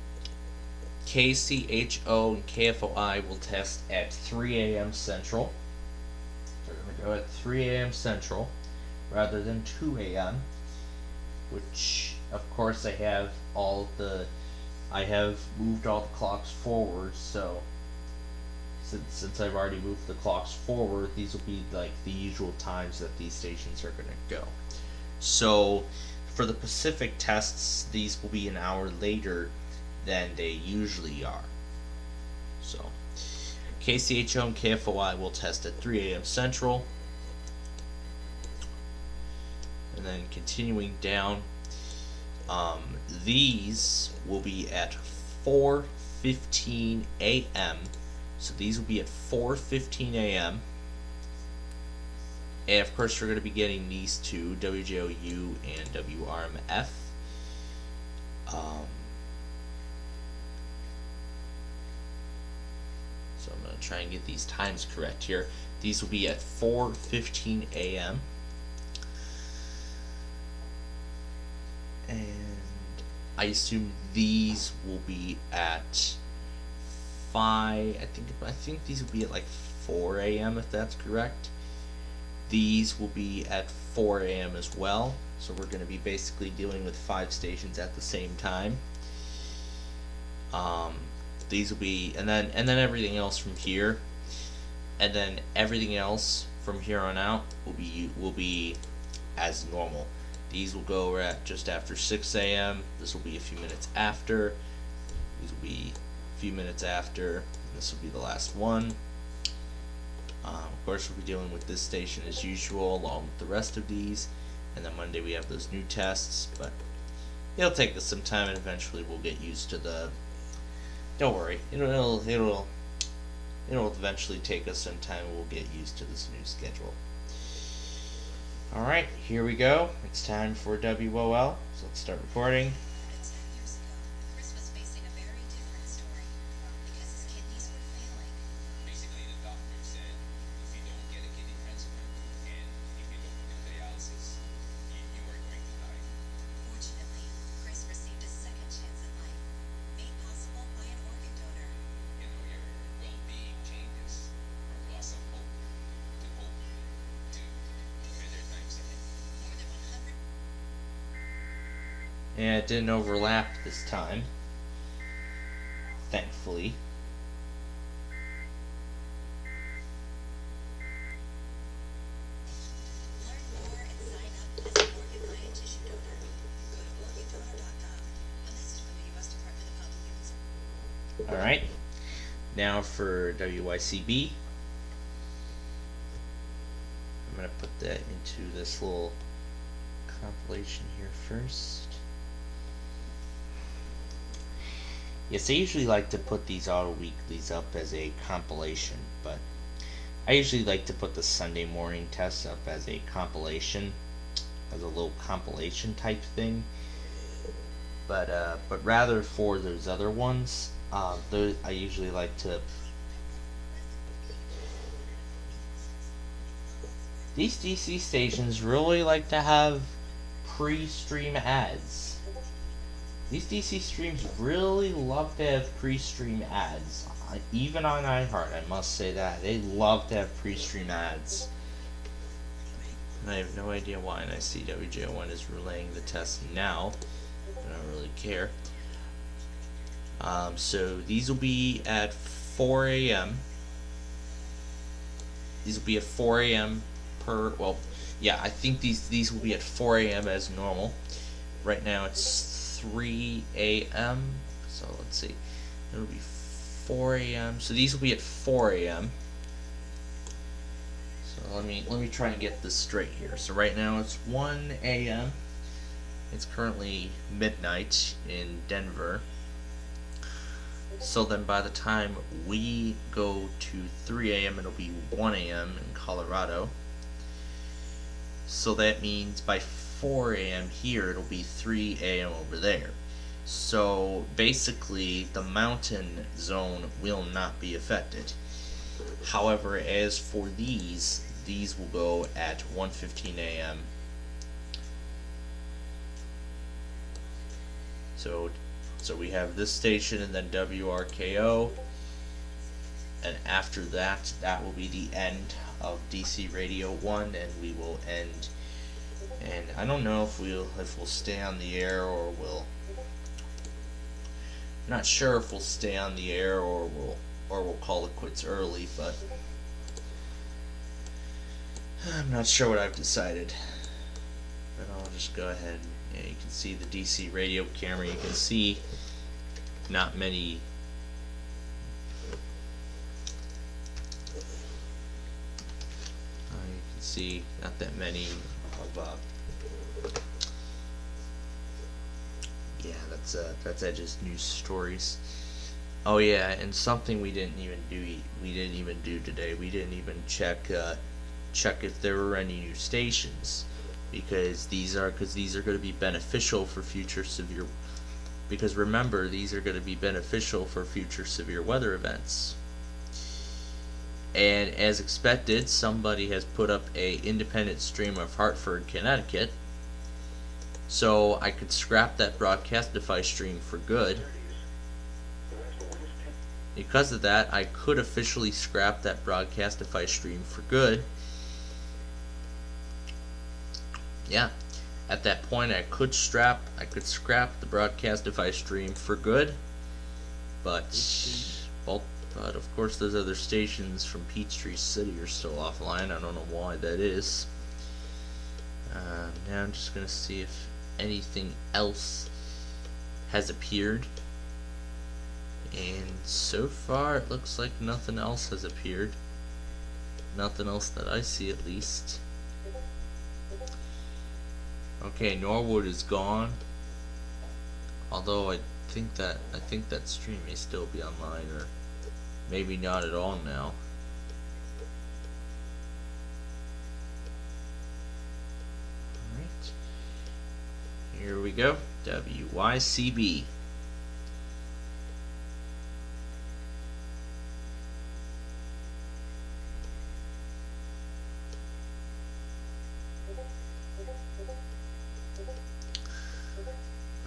KCHO and KFOI will test at 3 a.m. Central. They're going to go at 3 a.m. Central rather than 2 a.m. which, of course, I have moved all the clocks forward, so since I've already moved the clocks forward, these will be like the usual times that these stations are going to go. So for the Pacific tests, these will be an hour later than they usually are. So KCHO and KFOI will test at 3 a.m. Central. And then continuing down, these will be at 4:15 a.m. So these will be at 4:15 a.m. And of course, we're going to be getting these two, WJOU and WRMF. So I'm going to try and get these times correct here. These will be at 4:15 a.m. And I assume these will be at 5. I think these will be at like 4 a.m. if that's correct. These will be at 4 a.m. as well. So we're going to be basically dealing with 5 stations at the same time. These will be, and then everything else from here, and then everything else from here on out will be as normal. These will go at just after 6 a.m. This will be a few minutes after. These will be a few minutes after. And this will be the last one. Of course, we'll be dealing with this station as usual, along with the rest of these. And then Monday we have those new tests, but it'll take us some time, and eventually we'll get used to the Don't worry, it'll eventually take us some time. We'll get used to this new schedule. All right, here we go. It's time for WOL. So let's start recording. And it didn't overlap this time, thankfully. Alright, now for WYCB. I'm going to put that into this little compilation here first. Yes, I usually like to put these auto weeklies up as a compilation, but I usually like to put the Sunday morning tests up as a compilation, as a little compilation type thing. But rather for those other ones, I usually like to. These DC stations really like to have pre-stream ads. These DC streams really love to have pre-stream ads. Even on iHeart, I must say that. They love to have pre-stream ads. And I have no idea why, and I see WJ01 is relaying the test now. I don't really care. So these will be at 4 a.m. These will be at 4 a.m. per, well, yeah, I think these will be at 4 a.m. as normal. Right now it's 3 a.m. So let's see. It'll be 4 a.m. So these will be at 4 a.m. So let me try and get this straight here. So right now it's 1 a.m. It's currently midnight in Denver. So then by the time we go to 3 a.m. it'll be 1 a.m. in Colorado. So that means by 4 a.m. here, it'll be 3 a.m. over there. So basically, the mountain zone will not be affected. However, as for these will go at 1:15 a.m. So we have this station and then WRKO, and after that, that will be the end of DC Radio 1, and we will end. And I don't know if we'll stay on the air or we'll. I'm not sure if we'll stay on the air or we'll call it quits early, but I'm not sure what I've decided. But I'll just go ahead. Yeah, you can see the DC radio camera. You can see not many. You can see not that many of. Yeah, that's Edge's news stories. Oh yeah, and something we didn't even do today. We didn't even check if there were any new stations, because these are going to be beneficial for future severe. Because remember, these are going to be beneficial for future severe weather events. And as expected, somebody has put up a independent stream of Hartford, Connecticut. So I could scrap that Broadcastify stream for good. Because of that, I could officially scrap that Broadcastify stream for good. Yeah, at that point I could scrap the Broadcastify stream for good. But of course those other stations from Peachtree City are still offline. I don't know why that is. Now I'm just gonna see if anything else has appeared, and so far it looks like nothing else has appeared. Nothing else that I see, at least. Okay, Norwood is gone, although I think that stream may still be online, or maybe not at all now. Alright. Here we go. WYCB.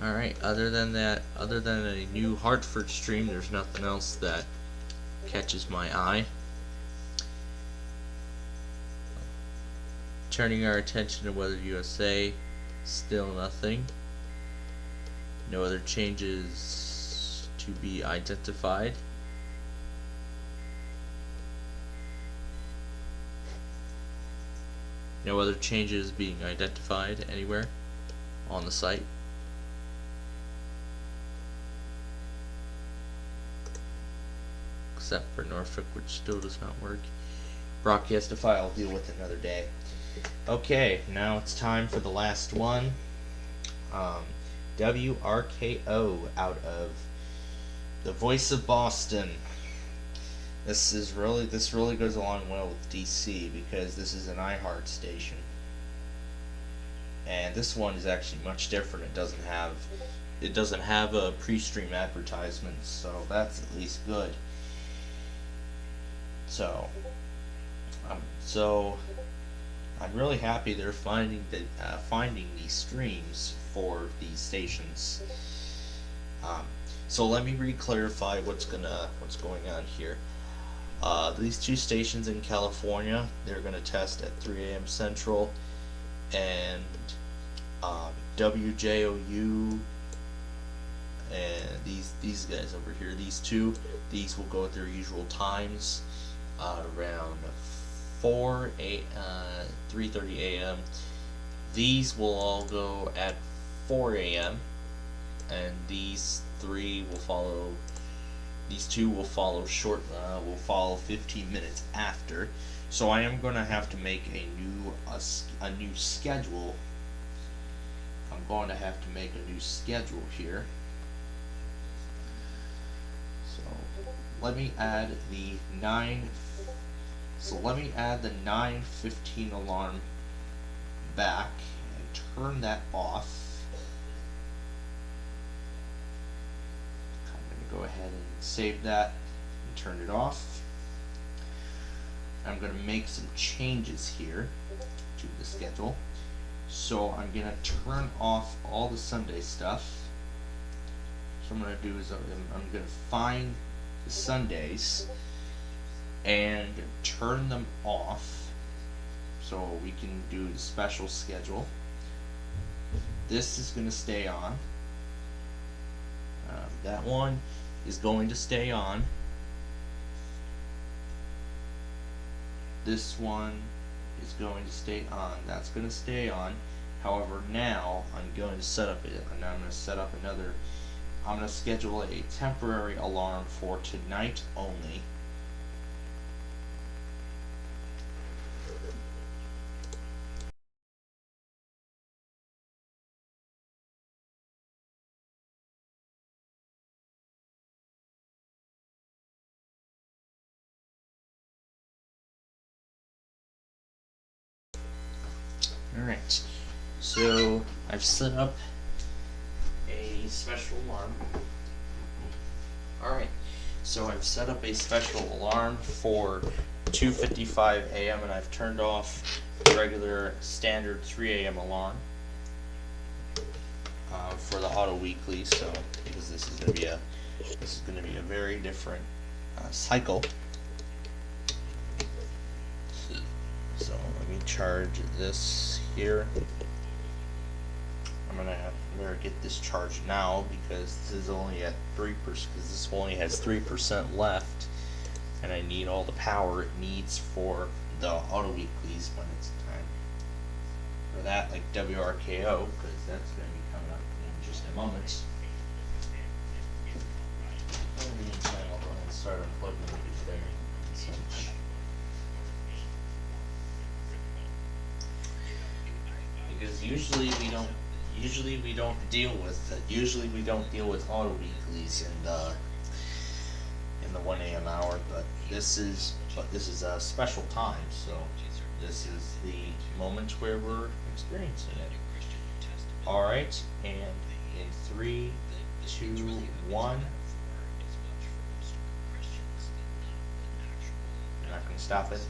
Alright, other than that, other than a new Hartford stream, there's nothing else that catches my eye. Turning our attention to Weather USA, still nothing. No other changes to be identified. No other changes being identified anywhere on the site. Except for Norfolk, which still does not work. Broadcastify I'll deal with another day. Okay, now it's time for the last one. WRKO out of the Voice of Boston. This really goes along well with DC because this is an iHeart station. And this one is actually much different. It doesn't have a pre-stream advertisement, so that's at least good. So I'm really happy they're finding these streams for these stations. So let me re-clarify what's going on here. These two stations in California, they're going to test at 3 a.m. Central, and WJOU and these guys over here, these will go at their usual times, around 3:30 a.m. These will all go at 4 a.m. and these two will follow will follow 15 minutes after. So I am going to have to make a new schedule. I'm going to have to make a new schedule here. So let me add the 9:15 alarm back and turn that off. I'm going to go ahead and save that and turn it off. I'm going to make some changes here to the schedule. So I'm going to turn off all the Sunday stuff. So what I'm going to do is I'm going to find the Sundays and turn them off so we can do the special schedule. This is going to stay on. That one is going to stay on. This one is going to stay on. That's going to stay on. However, now I'm going to set up I'm going to schedule a temporary alarm for tonight only. Alright, so I've set up a special alarm. Alright, so I've set up a special alarm for 2:55 a.m. and I've turned off the regular standard 3 a.m. alarm for the auto weekly. So because this is going to be a very different cycle. So let me charge this here. I'm gonna better get this charged now because this is only at 3%. Because this only has 3% left, and I need all the power it needs for the auto weeklies when it's time for that, like WRKO, because that's gonna be coming up in just a moment. In the meantime, I'll go ahead and start unplugging it there. Such. Because usually we don't Usually we don't deal with auto weeklies in the 1 a.m. hour, but this is a special time, so this is the moment where we're experiencing it. All right, and in 3, 2, 1. You're not gonna stop it.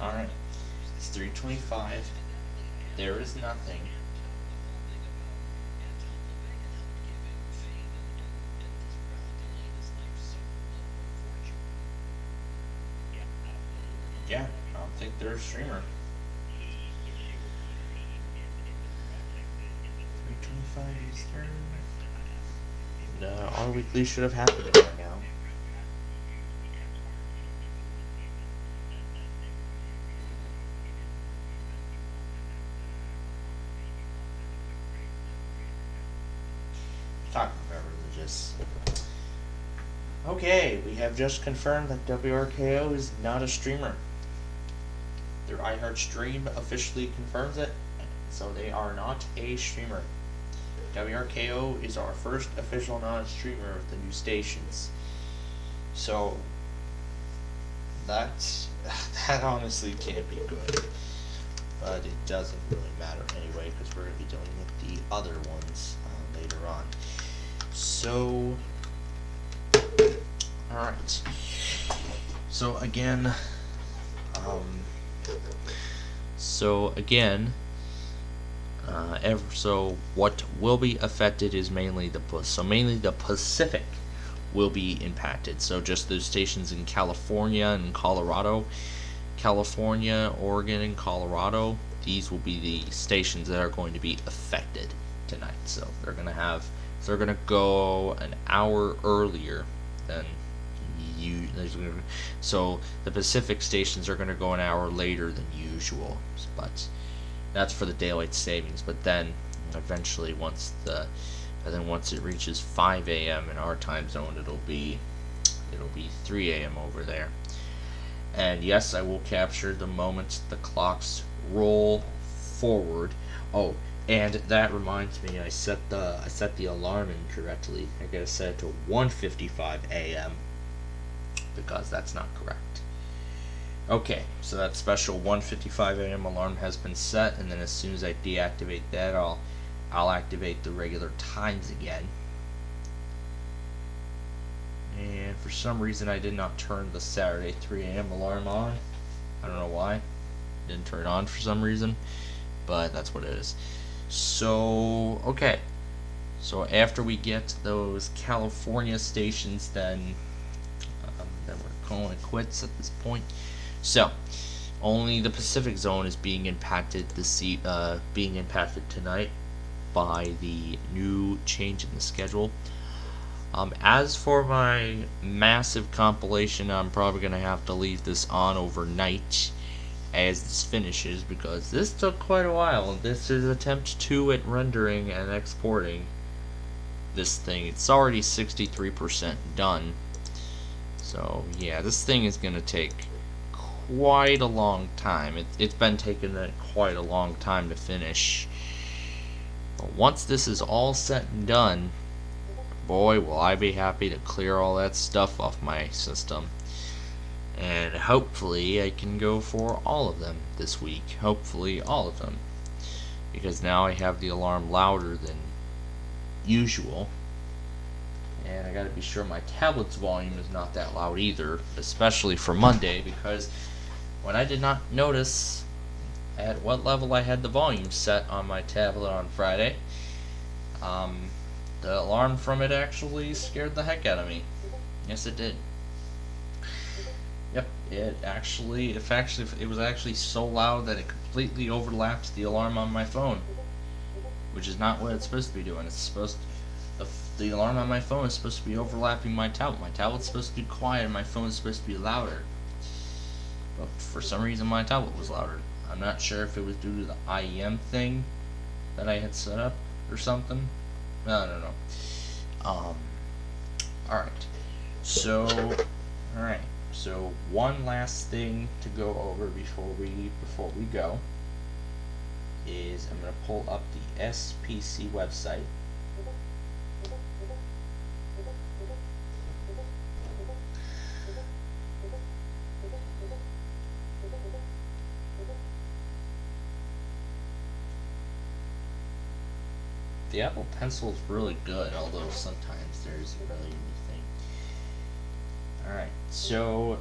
Alright, it's 3:25. There is nothing. Yeah, I don't think they're a streamer. 3:25 Eastern. No, our weekly should have happened by now. Talking about religious. Okay, we have just confirmed that WRKO is not a streamer. Their iHeart Stream officially confirms it, so they are not a streamer. WRKO is our first official non-streamer of the new stations. So that honestly can't be good, but it doesn't really matter anyway because we're going to be dealing with the other ones later on. So, alright. So again, so what will be affected is mainly the Pacific will be impacted. So just those stations in California and Colorado, California, Oregon, and Colorado, these will be the stations that are going to be affected tonight. So they're gonna go an hour earlier than you. So the Pacific stations are gonna go an hour later than usual, but that's for the daylight savings. But then eventually, once it reaches 5 a.m. in our time zone, it'll be 3 a.m. over there. And yes, I will capture the moment the clocks roll forward. Oh, and that reminds me, I set the alarm incorrectly. I gotta set it to 1:55 a.m. because that's not correct. Okay, so that special 1:55 a.m. alarm has been set, and then as soon as I deactivate that, I'll activate the regular times again. And for some reason, I did not turn the Saturday 3 a.m. alarm on. I don't know why. Didn't turn it on for some reason, but that's what it is. So, okay. So after we get those California stations, then we're calling it quits at this point. So, only the Pacific Zone is being impacted tonight by the new change in the schedule. As for my massive compilation, I'm probably going to have to leave this on overnight as this finishes, because this took quite a while. This is attempt 2 at rendering and exporting this thing. It's already 63% done. So yeah, this thing is going to take quite a long time. It's been taking quite a long time to finish. But once this is all said and done, boy, will I be happy to clear all that stuff off my system. And hopefully I can go for all of them this week. Hopefully all of them. Because now I have the alarm louder than usual. And I gotta be sure my tablet's volume is not that loud either. Especially for Monday, because when I did not notice at what level I had the volume set on my tablet on Friday, the alarm from it actually scared the heck out of me. Yes, it did. Yep, it was actually so loud that it completely overlapped the alarm on my phone, which is not what it's supposed to be doing. The alarm on my phone is supposed to be overlapping my tablet. My tablet's supposed to be quiet, and my phone is supposed to be louder. But for some reason, my tablet was louder. I'm not sure if it was due to the IEM thing that I had set up or something. I don't know. Alright. So, one last thing to go over before we go is I'm going to pull up the SPC website. The Apple Pencil is really good, although sometimes there isn't really anything. Alright, so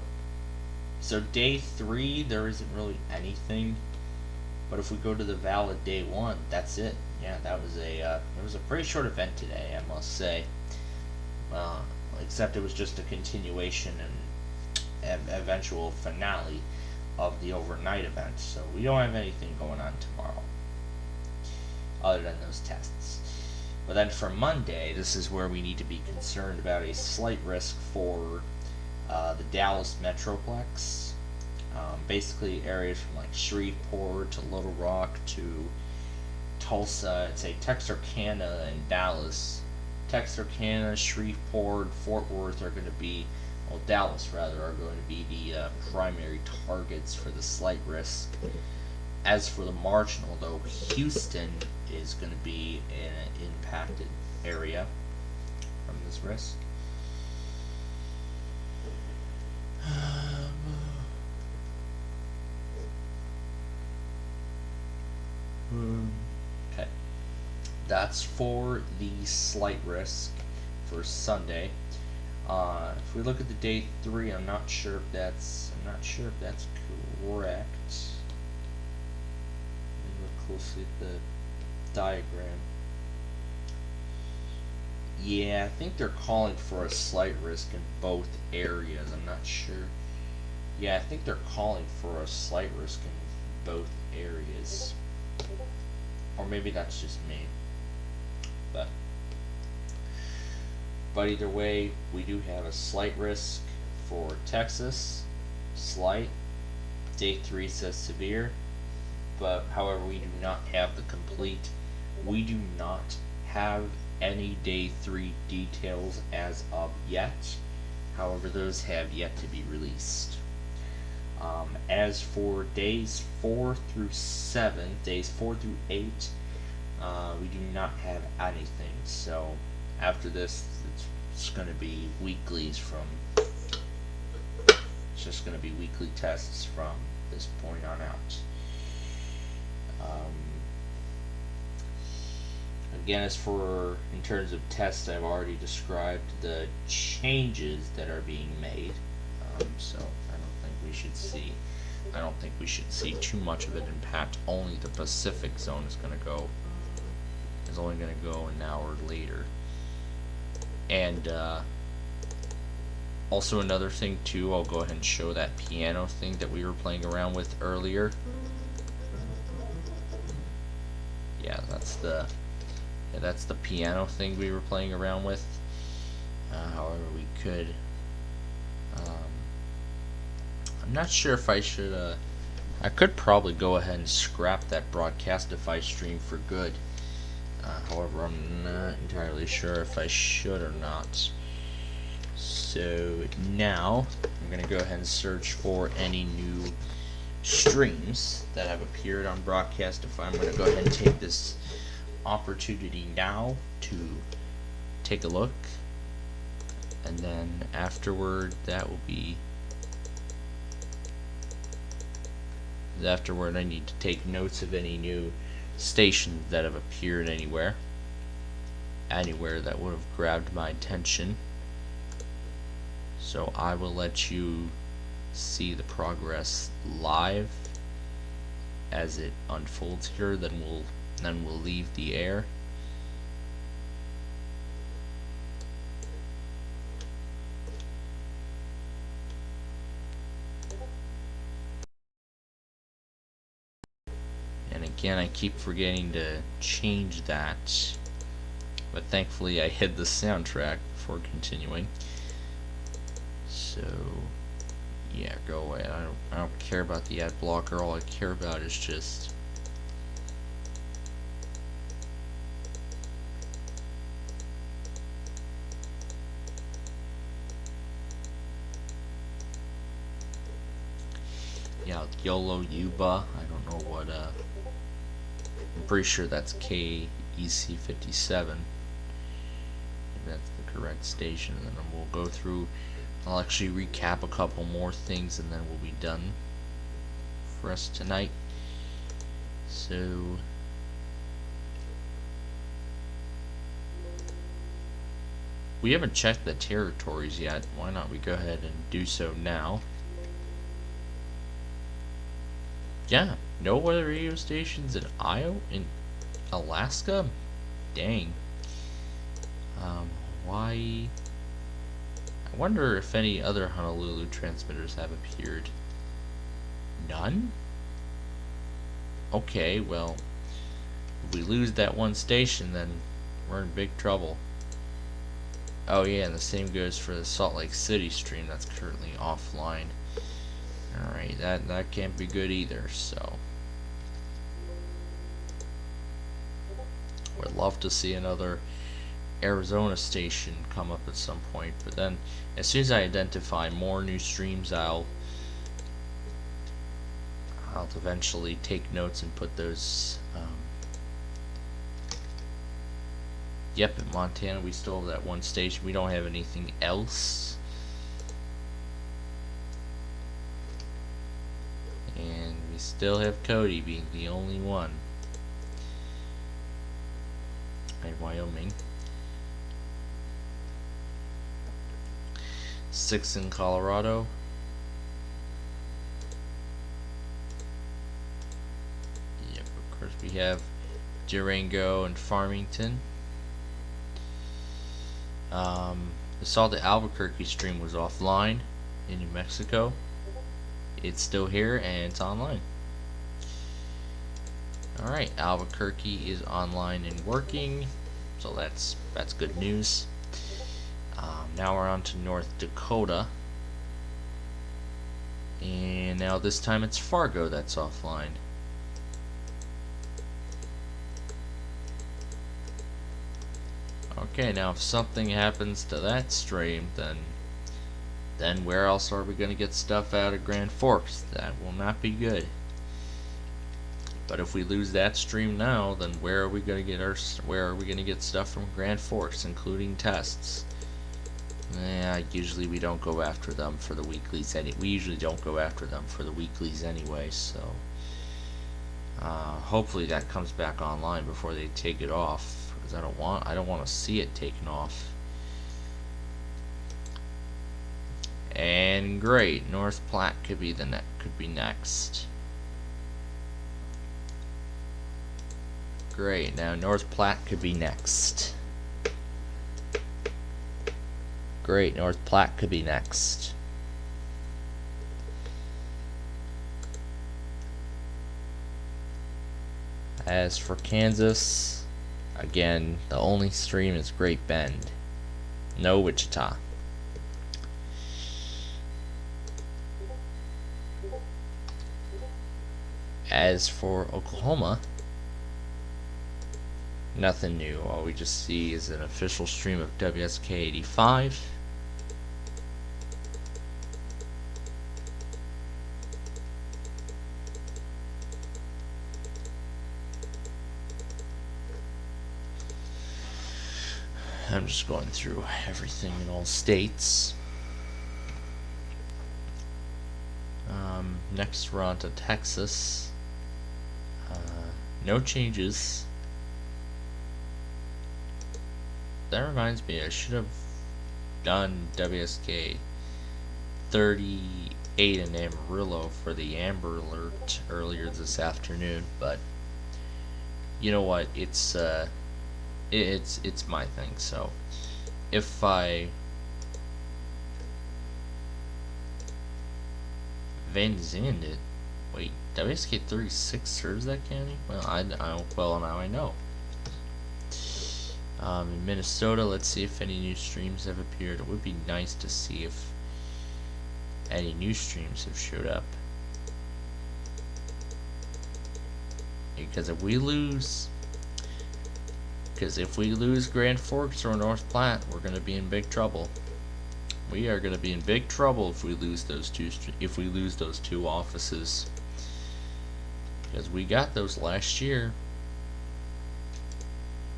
day 3, there isn't really anything. But if we go to the valid day 1, that's it. Yeah, it was a pretty short event today, I must say. Except it was just a continuation and eventual finale of the overnight event. So we don't have anything going on tomorrow, other than those tests. But then for Monday, this is where we need to be concerned about a slight risk for the Dallas Metroplex. Basically areas from like Shreveport to Little Rock to Tulsa, I'd say Texarkana and Dallas. Texarkana, Shreveport, Fort Worth are going to be, well, Dallas rather, are going to be the primary targets for the slight risk. As for the marginal, though, Houston is going to be an impacted area from this risk. Okay, that's for the slight risk for Sunday. If we look at the day 3, I'm not sure if that's correct. Let me look closely at the diagram. Yeah, I think they're calling for a slight risk in both areas. I'm not sure. Yeah, I think they're calling for a slight risk in both areas. Or maybe that's just me. But either way, we do have a slight risk for Texas. Slight. Day 3 says severe. But however, we do not have the complete. We do not have any day 3 details as of yet. However, those have yet to be released. As for days 4 through 7, days 4 through 8, we do not have anything. So after this, it's going to be weeklies from. It's just going to be weekly tests from this point on out. Again, as for in terms of tests, I've already described the changes that are being made. So I don't think we should see too much of an impact. Only the Pacific zone is only going to go an hour later. And also another thing too, I'll go ahead and show that piano thing that we were playing around with earlier. Yeah, that's the piano thing we were playing around with. However, we could. I'm not sure if I should. I could probably go ahead and scrap that Broadcastify stream for good. However, I'm not entirely sure if I should or not. So now I'm going to go ahead and search for any new streams that have appeared on Broadcastify. I'm going to go ahead and take this opportunity now to take a look, and then afterward I need to take notes of any new stations that have appeared anywhere that would have grabbed my attention. So I will let you see the progress live as it unfolds here. Then we'll leave the air. And again, I keep forgetting to change that. But thankfully I hid the soundtrack before continuing. So yeah, go away. I don't care about the ad blocker. All I care about is just YOLO Yuba. I don't know what I'm pretty sure that's KEC57. That's the correct station, and then we'll go through. I'll actually recap a couple more things and then we'll be done for us tonight. So we haven't checked the territories yet. Why not we go ahead and do so now? Yeah, no weather radio stations in in Alaska? Dang. Hawaii. I wonder if any other Honolulu transmitters have appeared. None? Okay, well, if we lose that one station, then we're in big trouble. Oh yeah, and the same goes for the Salt Lake City stream that's currently offline. Alright, that can't be good either, so would love to see another Arizona station come up at some point, but then as soon as I identify more new streams, I'll eventually take notes and put those. Yep, in Montana we still have that one station. We don't have anything else, and we still have Cody being the only one in Wyoming. 6 in Colorado. Yep, of course we have Durango and Farmington. I saw the Albuquerque stream was offline in New Mexico. It's still here and it's online. Alright, Albuquerque is online and working, so that's good news. Now we're on to North Dakota, and now this time it's Fargo that's offline. Okay, now if something happens to that stream, then where else are we going to get stuff out of Grand Forks? That will not be good. But if we lose that stream now, then where are we going to get stuff from Grand Forks, including tests? Yeah, usually we don't go after them for the weeklies. We usually don't go after them for the weeklies anyway. So hopefully that comes back online before they take it off, because I don't want to see it taken off. And great, North Platte could be next. Great, now North Platte could be next. Great, North Platte could be next. As for Kansas, again, the only stream is Great Bend. No Wichita. As for Oklahoma, nothing new. All we just see is an official stream of WSK85. I'm just going through everything in all states. Next we're on to Texas. No changes. That reminds me, I should have done WSK 38 in Amarillo for the Amber Alert earlier this afternoon, but you know what? It's my thing. So if I Van Zand it, Wait, WSK 36 serves that county? Well, now I know. In Minnesota, let's see if any new streams have appeared. It would be nice to see if any new streams have showed up. Because if we lose Grand Forks or North Platte, we're going to be in big trouble. We are going to be in big trouble if we lose those two offices. Because we got those last year.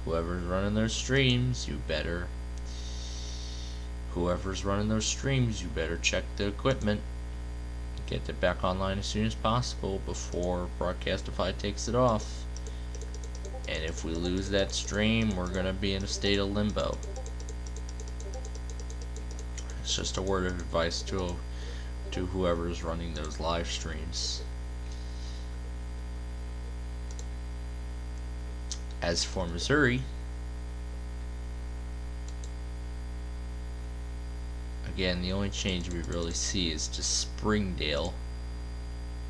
Whoever's running those streams, you better check the equipment. Get it back online as soon as possible before Broadcastify takes it off. And if we lose that stream, we're gonna be in a state of limbo. It's just a word of advice to whoever's running those live streams. As for Missouri, again, the only change we really see is just Springdale.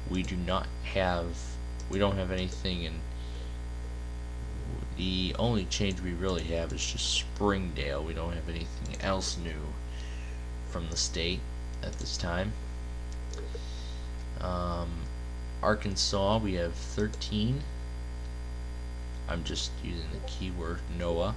We don't have anything in. The only change we really have is just Springdale. We don't have anything else new from the state at this time. Arkansas, we have 13. I'm just using the keyword NOAA.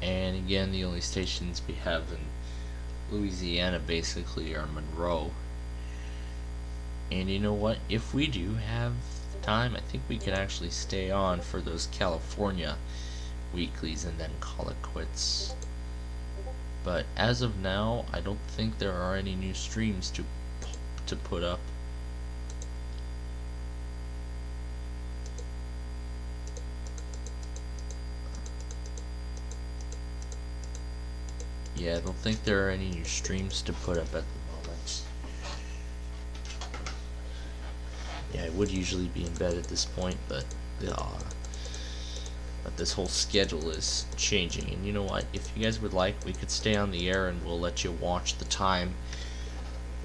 And again, the only stations we have in Louisiana basically are Monroe. And you know what? If we do have time, I think we could actually stay on for those California weeklies and then call it quits. But as of now, I don't think there are any new streams to put up. Yeah, I don't think there are any new streams to put up at the moment. Yeah, I would usually be in bed at this point, but this whole schedule is changing. And you know what? If you guys would like, we could stay on the air and we'll let you watch the time.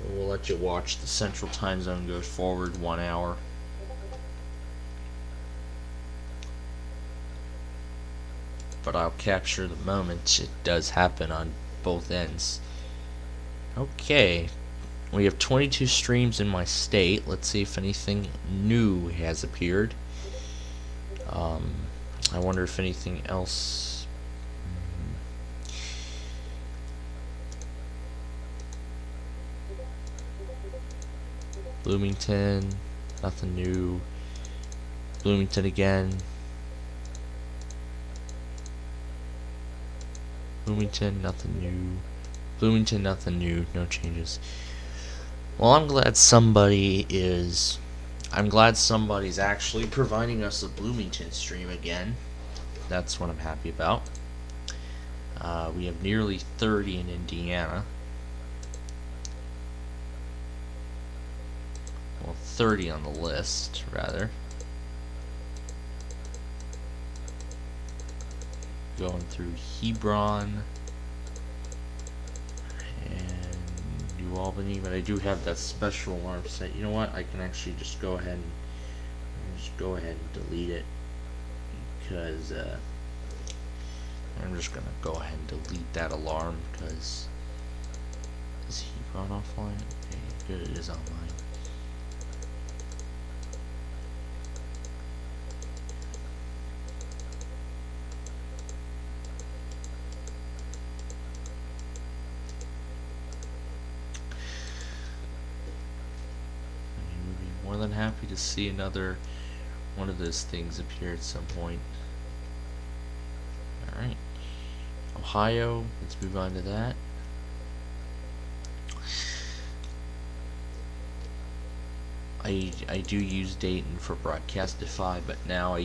We'll let you watch the Central Time Zone go forward 1 hour. But I'll capture the moment it does happen on both ends. Okay, we have 22 streams in my state. Let's see if anything new has appeared. I wonder if anything else. Bloomington, nothing new. Bloomington again. Bloomington, nothing new. Bloomington, nothing new. No changes. Well, I'm glad somebody's actually providing us a Bloomington stream again. That's what I'm happy about. We have nearly 30 in Indiana. Well, 30 on the list, rather. Going through Hebron and New Albany, but I do have that special alarm set. You know what? I can actually just go ahead and delete it, because I'm just gonna go ahead and delete that alarm, because is Hebron offline? Okay, good, it is online. More than happy to see another one of those things appear at some point. Alright. Ohio, let's move on to that. I do use Dayton for Broadcastify, but now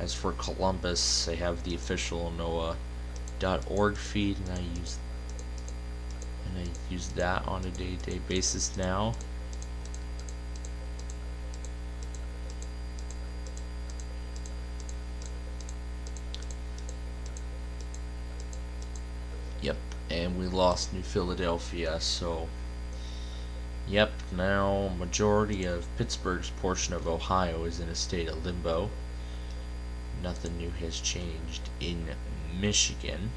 as for Columbus, I have the official NOAA.org feed, and I use I use that on a day-to-day basis now. Yep, and we lost New Philadelphia, so yep, now majority of Pittsburgh's portion of Ohio is in a state of limbo. Nothing new has changed in Michigan.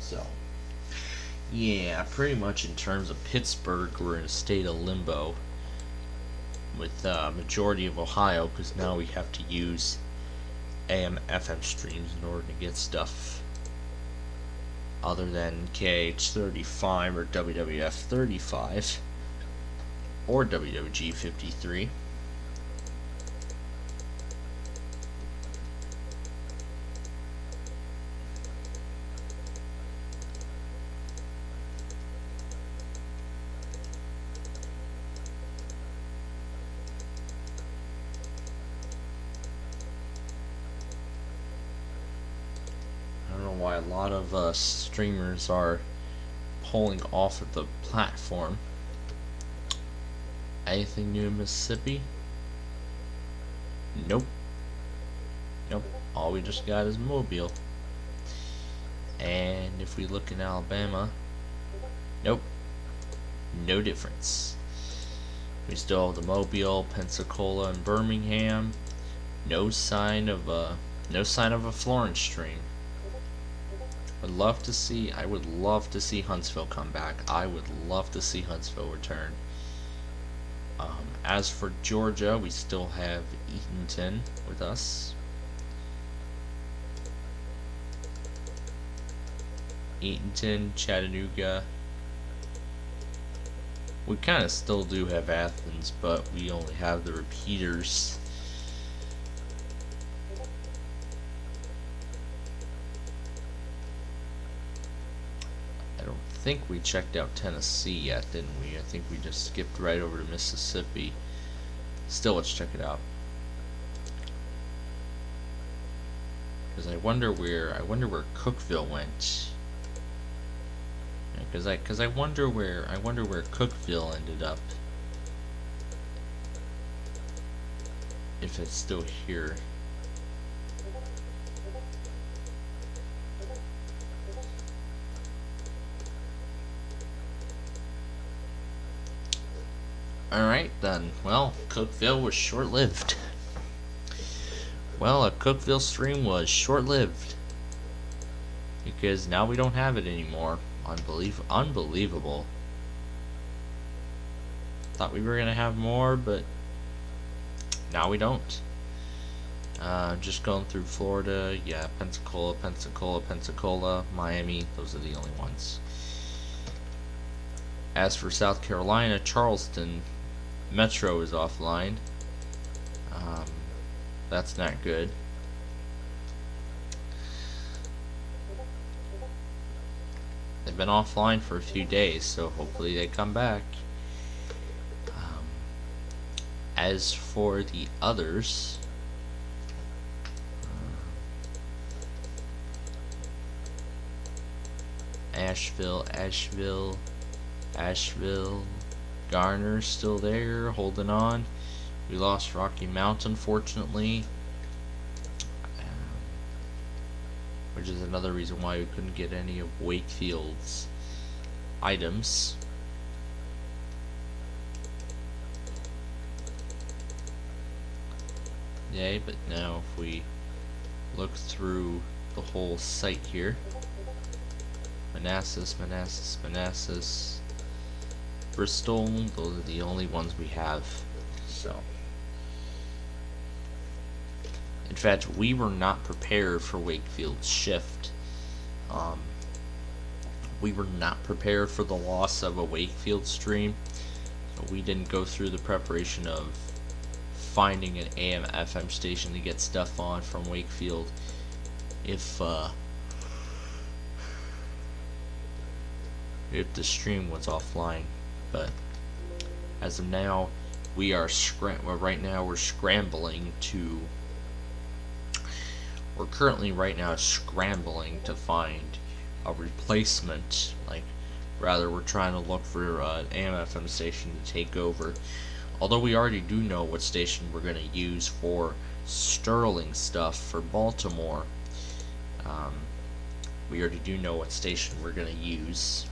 So, yeah, pretty much in terms of Pittsburgh, we're in a state of limbo with majority of Ohio, because now we have to use AM FM streams in order to get stuff other than KH35 or WWF 35 or WWG 53. Why a lot of streamers are pulling off of the platform. Anything new in Mississippi? Nope. Nope. All we just got is Mobile. And if we look in Alabama, nope. No difference. We still have the Mobile, Pensacola, and Birmingham. No sign of a Florence stream. I would love to see Huntsville come back. I would love to see Huntsville return. As for Georgia, we still have Eatonton with us. Eatonton, Chattanooga. We kind of still do have Athens, but we only have the repeaters. I think we checked out Tennessee yet, didn't we? I think we just skipped right over to Mississippi. Still, let's check it out. Because I wonder where Cookeville went. Because I wonder where Cookeville ended up. If it's still here. Alright then, well, Cookeville was short-lived. Well, a Cookeville stream was short-lived. Because now we don't have it anymore. Unbelievable. Thought we were gonna have more, but now we don't. Just going through Florida, yeah, Pensacola, Miami, those are the only ones. As for South Carolina, Charleston Metro is offline. That's not good. They've been offline for a few days, so hopefully they come back. As for the others, Asheville, Garner's still there, holding on. We lost Rocky Mount, unfortunately, which is another reason why we couldn't get any of Wakefield's items. Yay, but now if we look through the whole site here, Manassas, Bristol, those are the only ones we have. So, in fact, we were not prepared for Wakefield's shift. We were not prepared for the loss of a Wakefield stream. So we didn't go through the preparation of finding an AM FM station to get stuff on from Wakefield if the stream was offline. But as of now, we are right now we're scrambling to we're currently right now scrambling to find a replacement. Like, rather, we're trying to look for an AM/FM station to take over. Although we already do know what station we're going to use for Sterling stuff for Baltimore. We already do know what station we're going to use.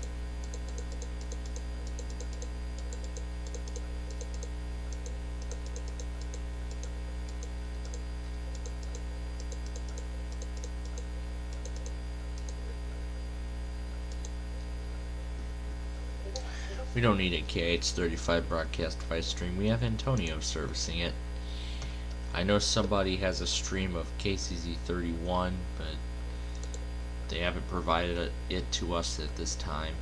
We don't need a KH35 broadcast device stream. We have Antonio servicing it. I know somebody has a stream of KCZ31, but they haven't provided it to us at this time.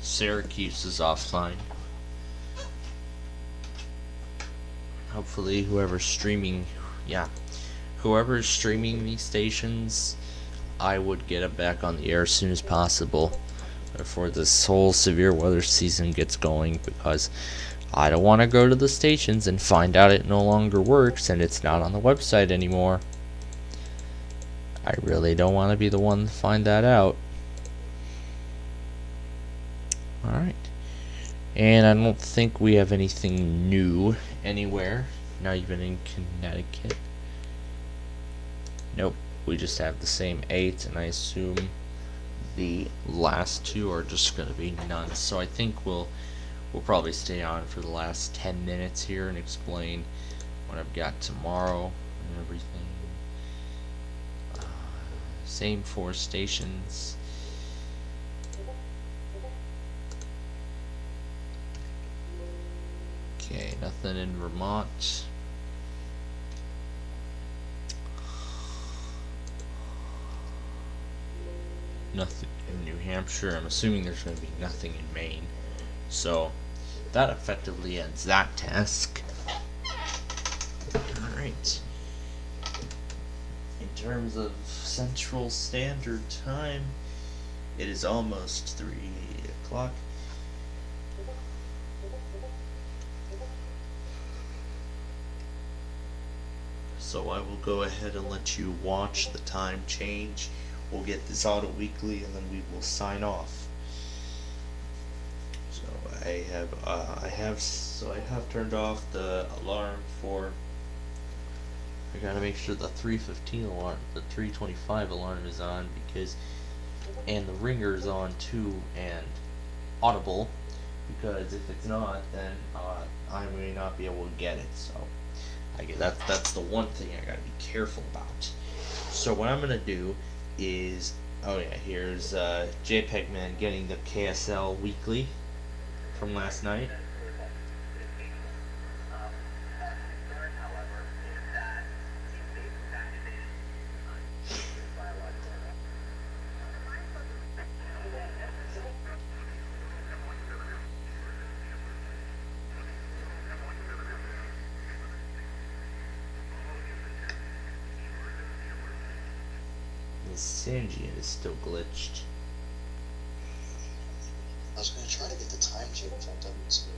Syracuse is offline. Hopefully whoever's streaming these stations, I would get it back on the air as soon as possible before this whole severe weather season gets going, because I don't want to go to the stations and find out it no longer works and it's not on the website anymore. I really don't want to be the one to find that out. Alright. And I don't think we have anything new anywhere, not even in Connecticut. Nope, we just have the same 8, and I assume the last 2 are just going to be none. So I think we'll probably stay on for the last 10 minutes here and explain what I've got tomorrow and everything. Same 4 stations. Okay, nothing in Vermont. Nothing in New Hampshire. I'm assuming there's going to be nothing in Maine. So that effectively ends that task. Alright. In terms of Central Standard Time, it is almost 3 o'clock. So I will go ahead and let you watch the time change. We'll get this auto weekly and then we will sign off. So I have turned off the alarm for. I gotta make sure the 3:15 alarm, the 3:25 alarm is on, and the ringer is on too, and audible, because if it's not, then I may not be able to get it. So that's the one thing I gotta be careful about. So what I'm gonna do is, here's JPEG-Man getting the KSL weekly from last night. Sanjian is still glitched. I was going to try to get the time change on WSP.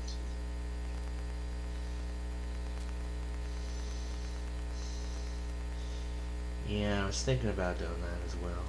Yeah, I was thinking about doing that as well.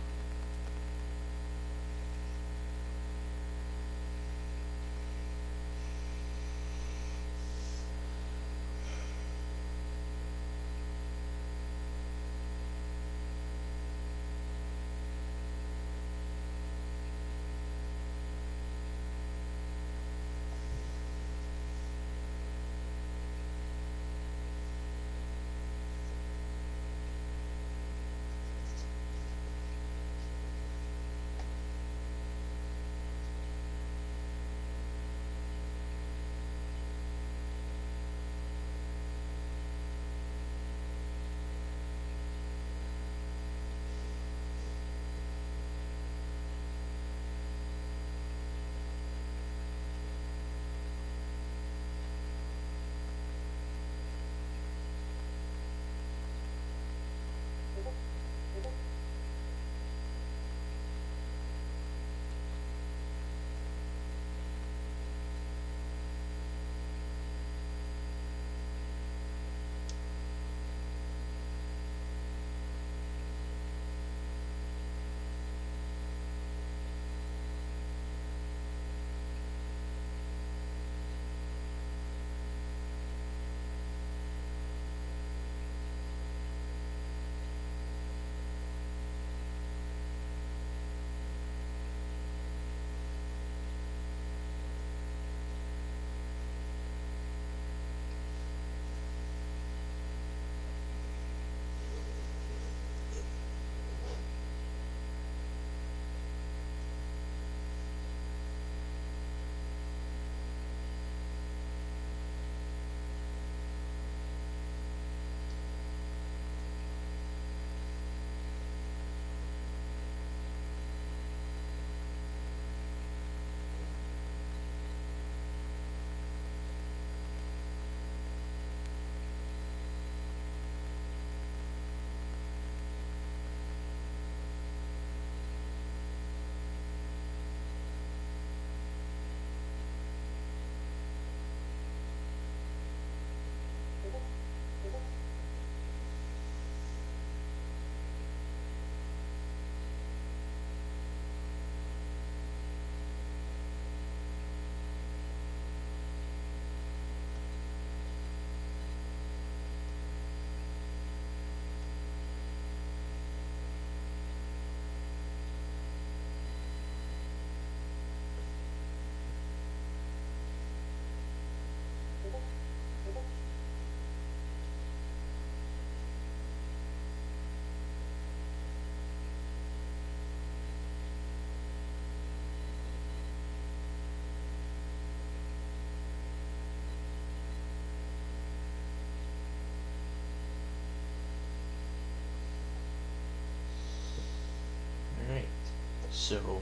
So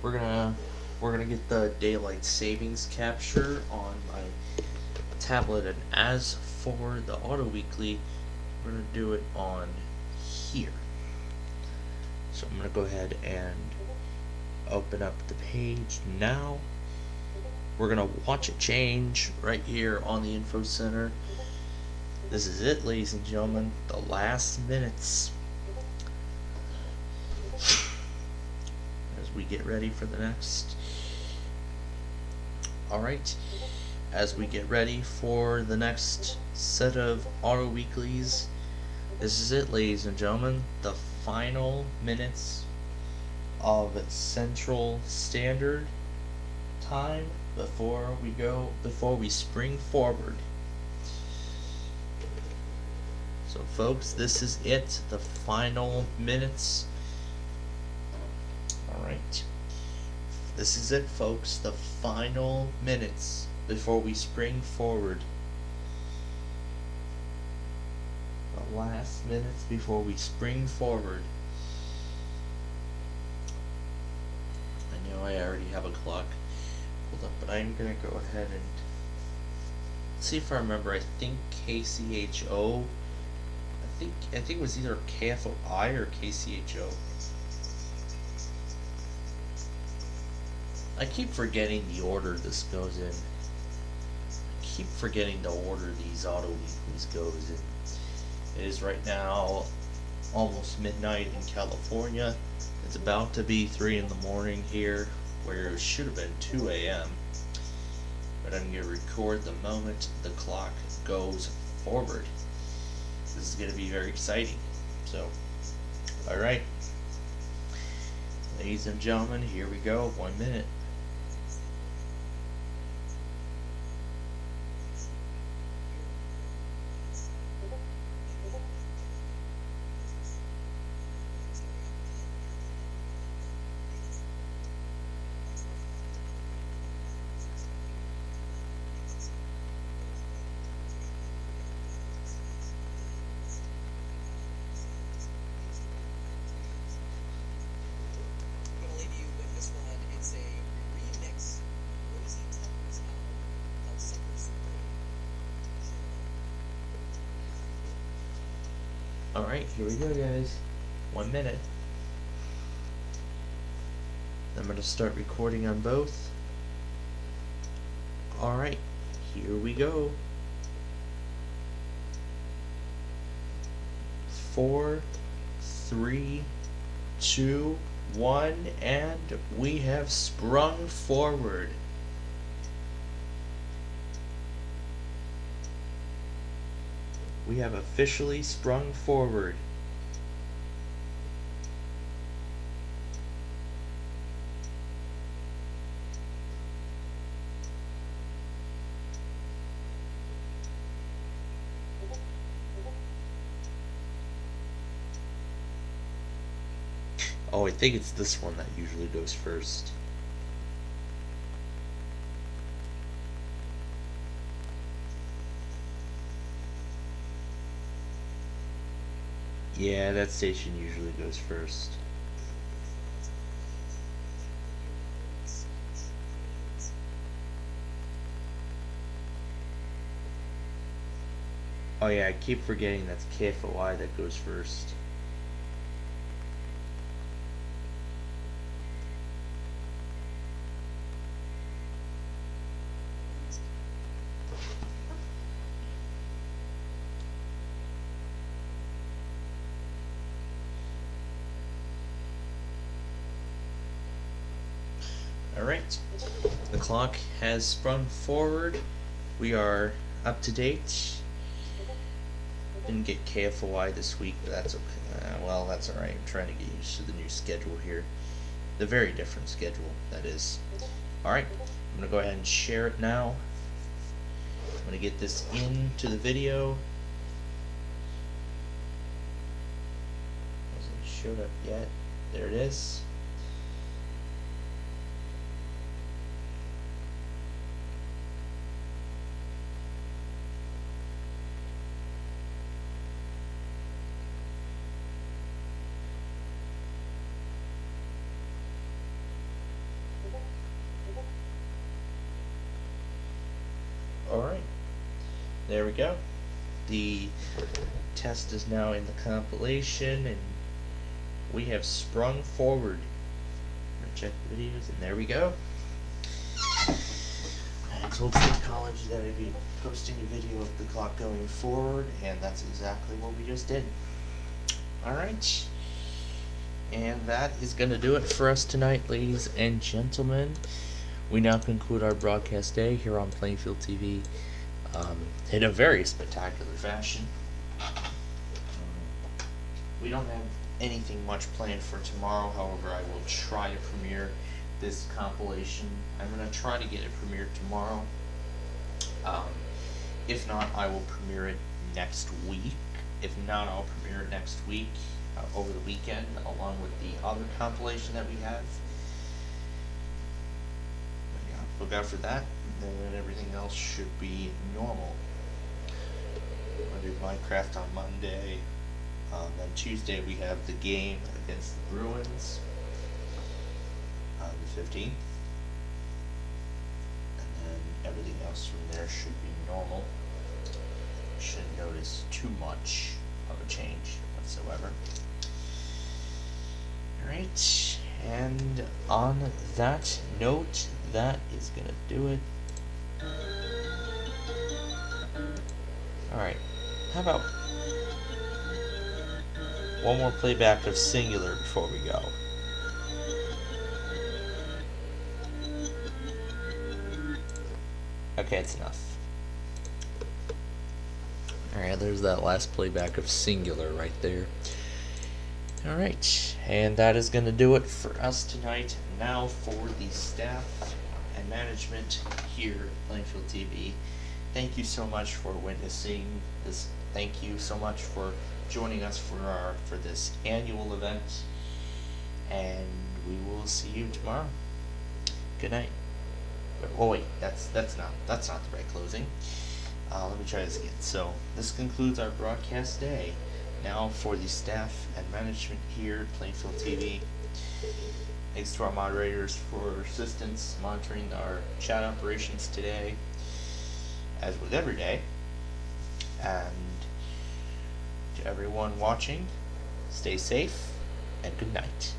we're gonna get the daylight savings capture on my tablet, and as for the auto weekly, we're gonna do it on here. So I'm gonna go ahead and open up the page now. We're gonna watch it change right here on the info center. This is it, ladies and gentlemen, the last minutes as we get ready for the next. Alright, as we get ready for the next set of auto weeklies, this is it, ladies and gentlemen, the final minutes of Central Standard Time before we spring forward. So folks, this is it, the final minutes. Alright, this is it, folks, the final minutes before we spring forward. The last minutes before we spring forward. I know I already have a clock pulled up, but I'm gonna go ahead and see if I remember. I think KCHO, I think it was either KFOI or KCHO. I keep forgetting the order this goes in. I keep forgetting the order these auto weeklies goes in. It is right now almost midnight in California. It's about to be 3 in the morning here, where it should have been 2 a.m. But I'm going to record the moment the clock goes forward. This is going to be very exciting. So, alright. Ladies and gentlemen, here we go. 1 minute. Alright, here we go, guys. 1 minute. I'm going to start recording on both. Alright, here we go. 4, 3, 2, 1, and we have sprung forward. We have officially sprung forward. Oh, I think it's this one that usually goes first. Yeah, that station usually goes first. Oh yeah, I keep forgetting that's KFOI that goes first. Alright, the clock has sprung forward. We are up to date. Didn't get KFOI this week, but that's okay. Well, that's alright. I'm trying to get used to the new schedule here. The very different schedule, that is. Alright, I'm going to go ahead and share it now. I'm going to get this into the video. Hasn't showed up yet. There it is. Alright. There we go. The test is now in the compilation, and we have sprung forward. Check the videos, and there we go. I told State College that I'd be posting a video of the clock going forward, and that's exactly what we just did. Alright. And that is going to do it for us tonight, ladies and gentlemen. We now conclude our broadcast day here on Plainfield TV in a very spectacular fashion. We don't have anything much planned for tomorrow, however, I will try to premiere this compilation. I'm going to try to get it premiered tomorrow. If not, I will premiere it next week. If not, I'll premiere it next week over the weekend, along with the other compilation that we have. But yeah, look out for that, and then everything else should be normal. I'll do Minecraft on Monday. Then Tuesday we have the game against the Bruins on the 15th. And then everything else from there should be normal. Shouldn't notice too much of a change whatsoever. Alright, and on that note, that is gonna do it. Alright, how about one more playback of Singular before we go? Okay, it's enough. Alright, there's that last playback of Singular right there. Alright, and that is going to do it for us tonight. Now for the staff and management here at Plainfield TV. Thank you so much for witnessing this. Thank you so much for joining us for this annual event. And we will see you tomorrow. Good night. Oh wait, that's not the right closing. Let me try this again. So this concludes our broadcast day. Now for the staff and management here at Plainfield TV. Thanks to our moderators for assistance monitoring our chat operations today, as with every day. And to everyone watching, stay safe and good night.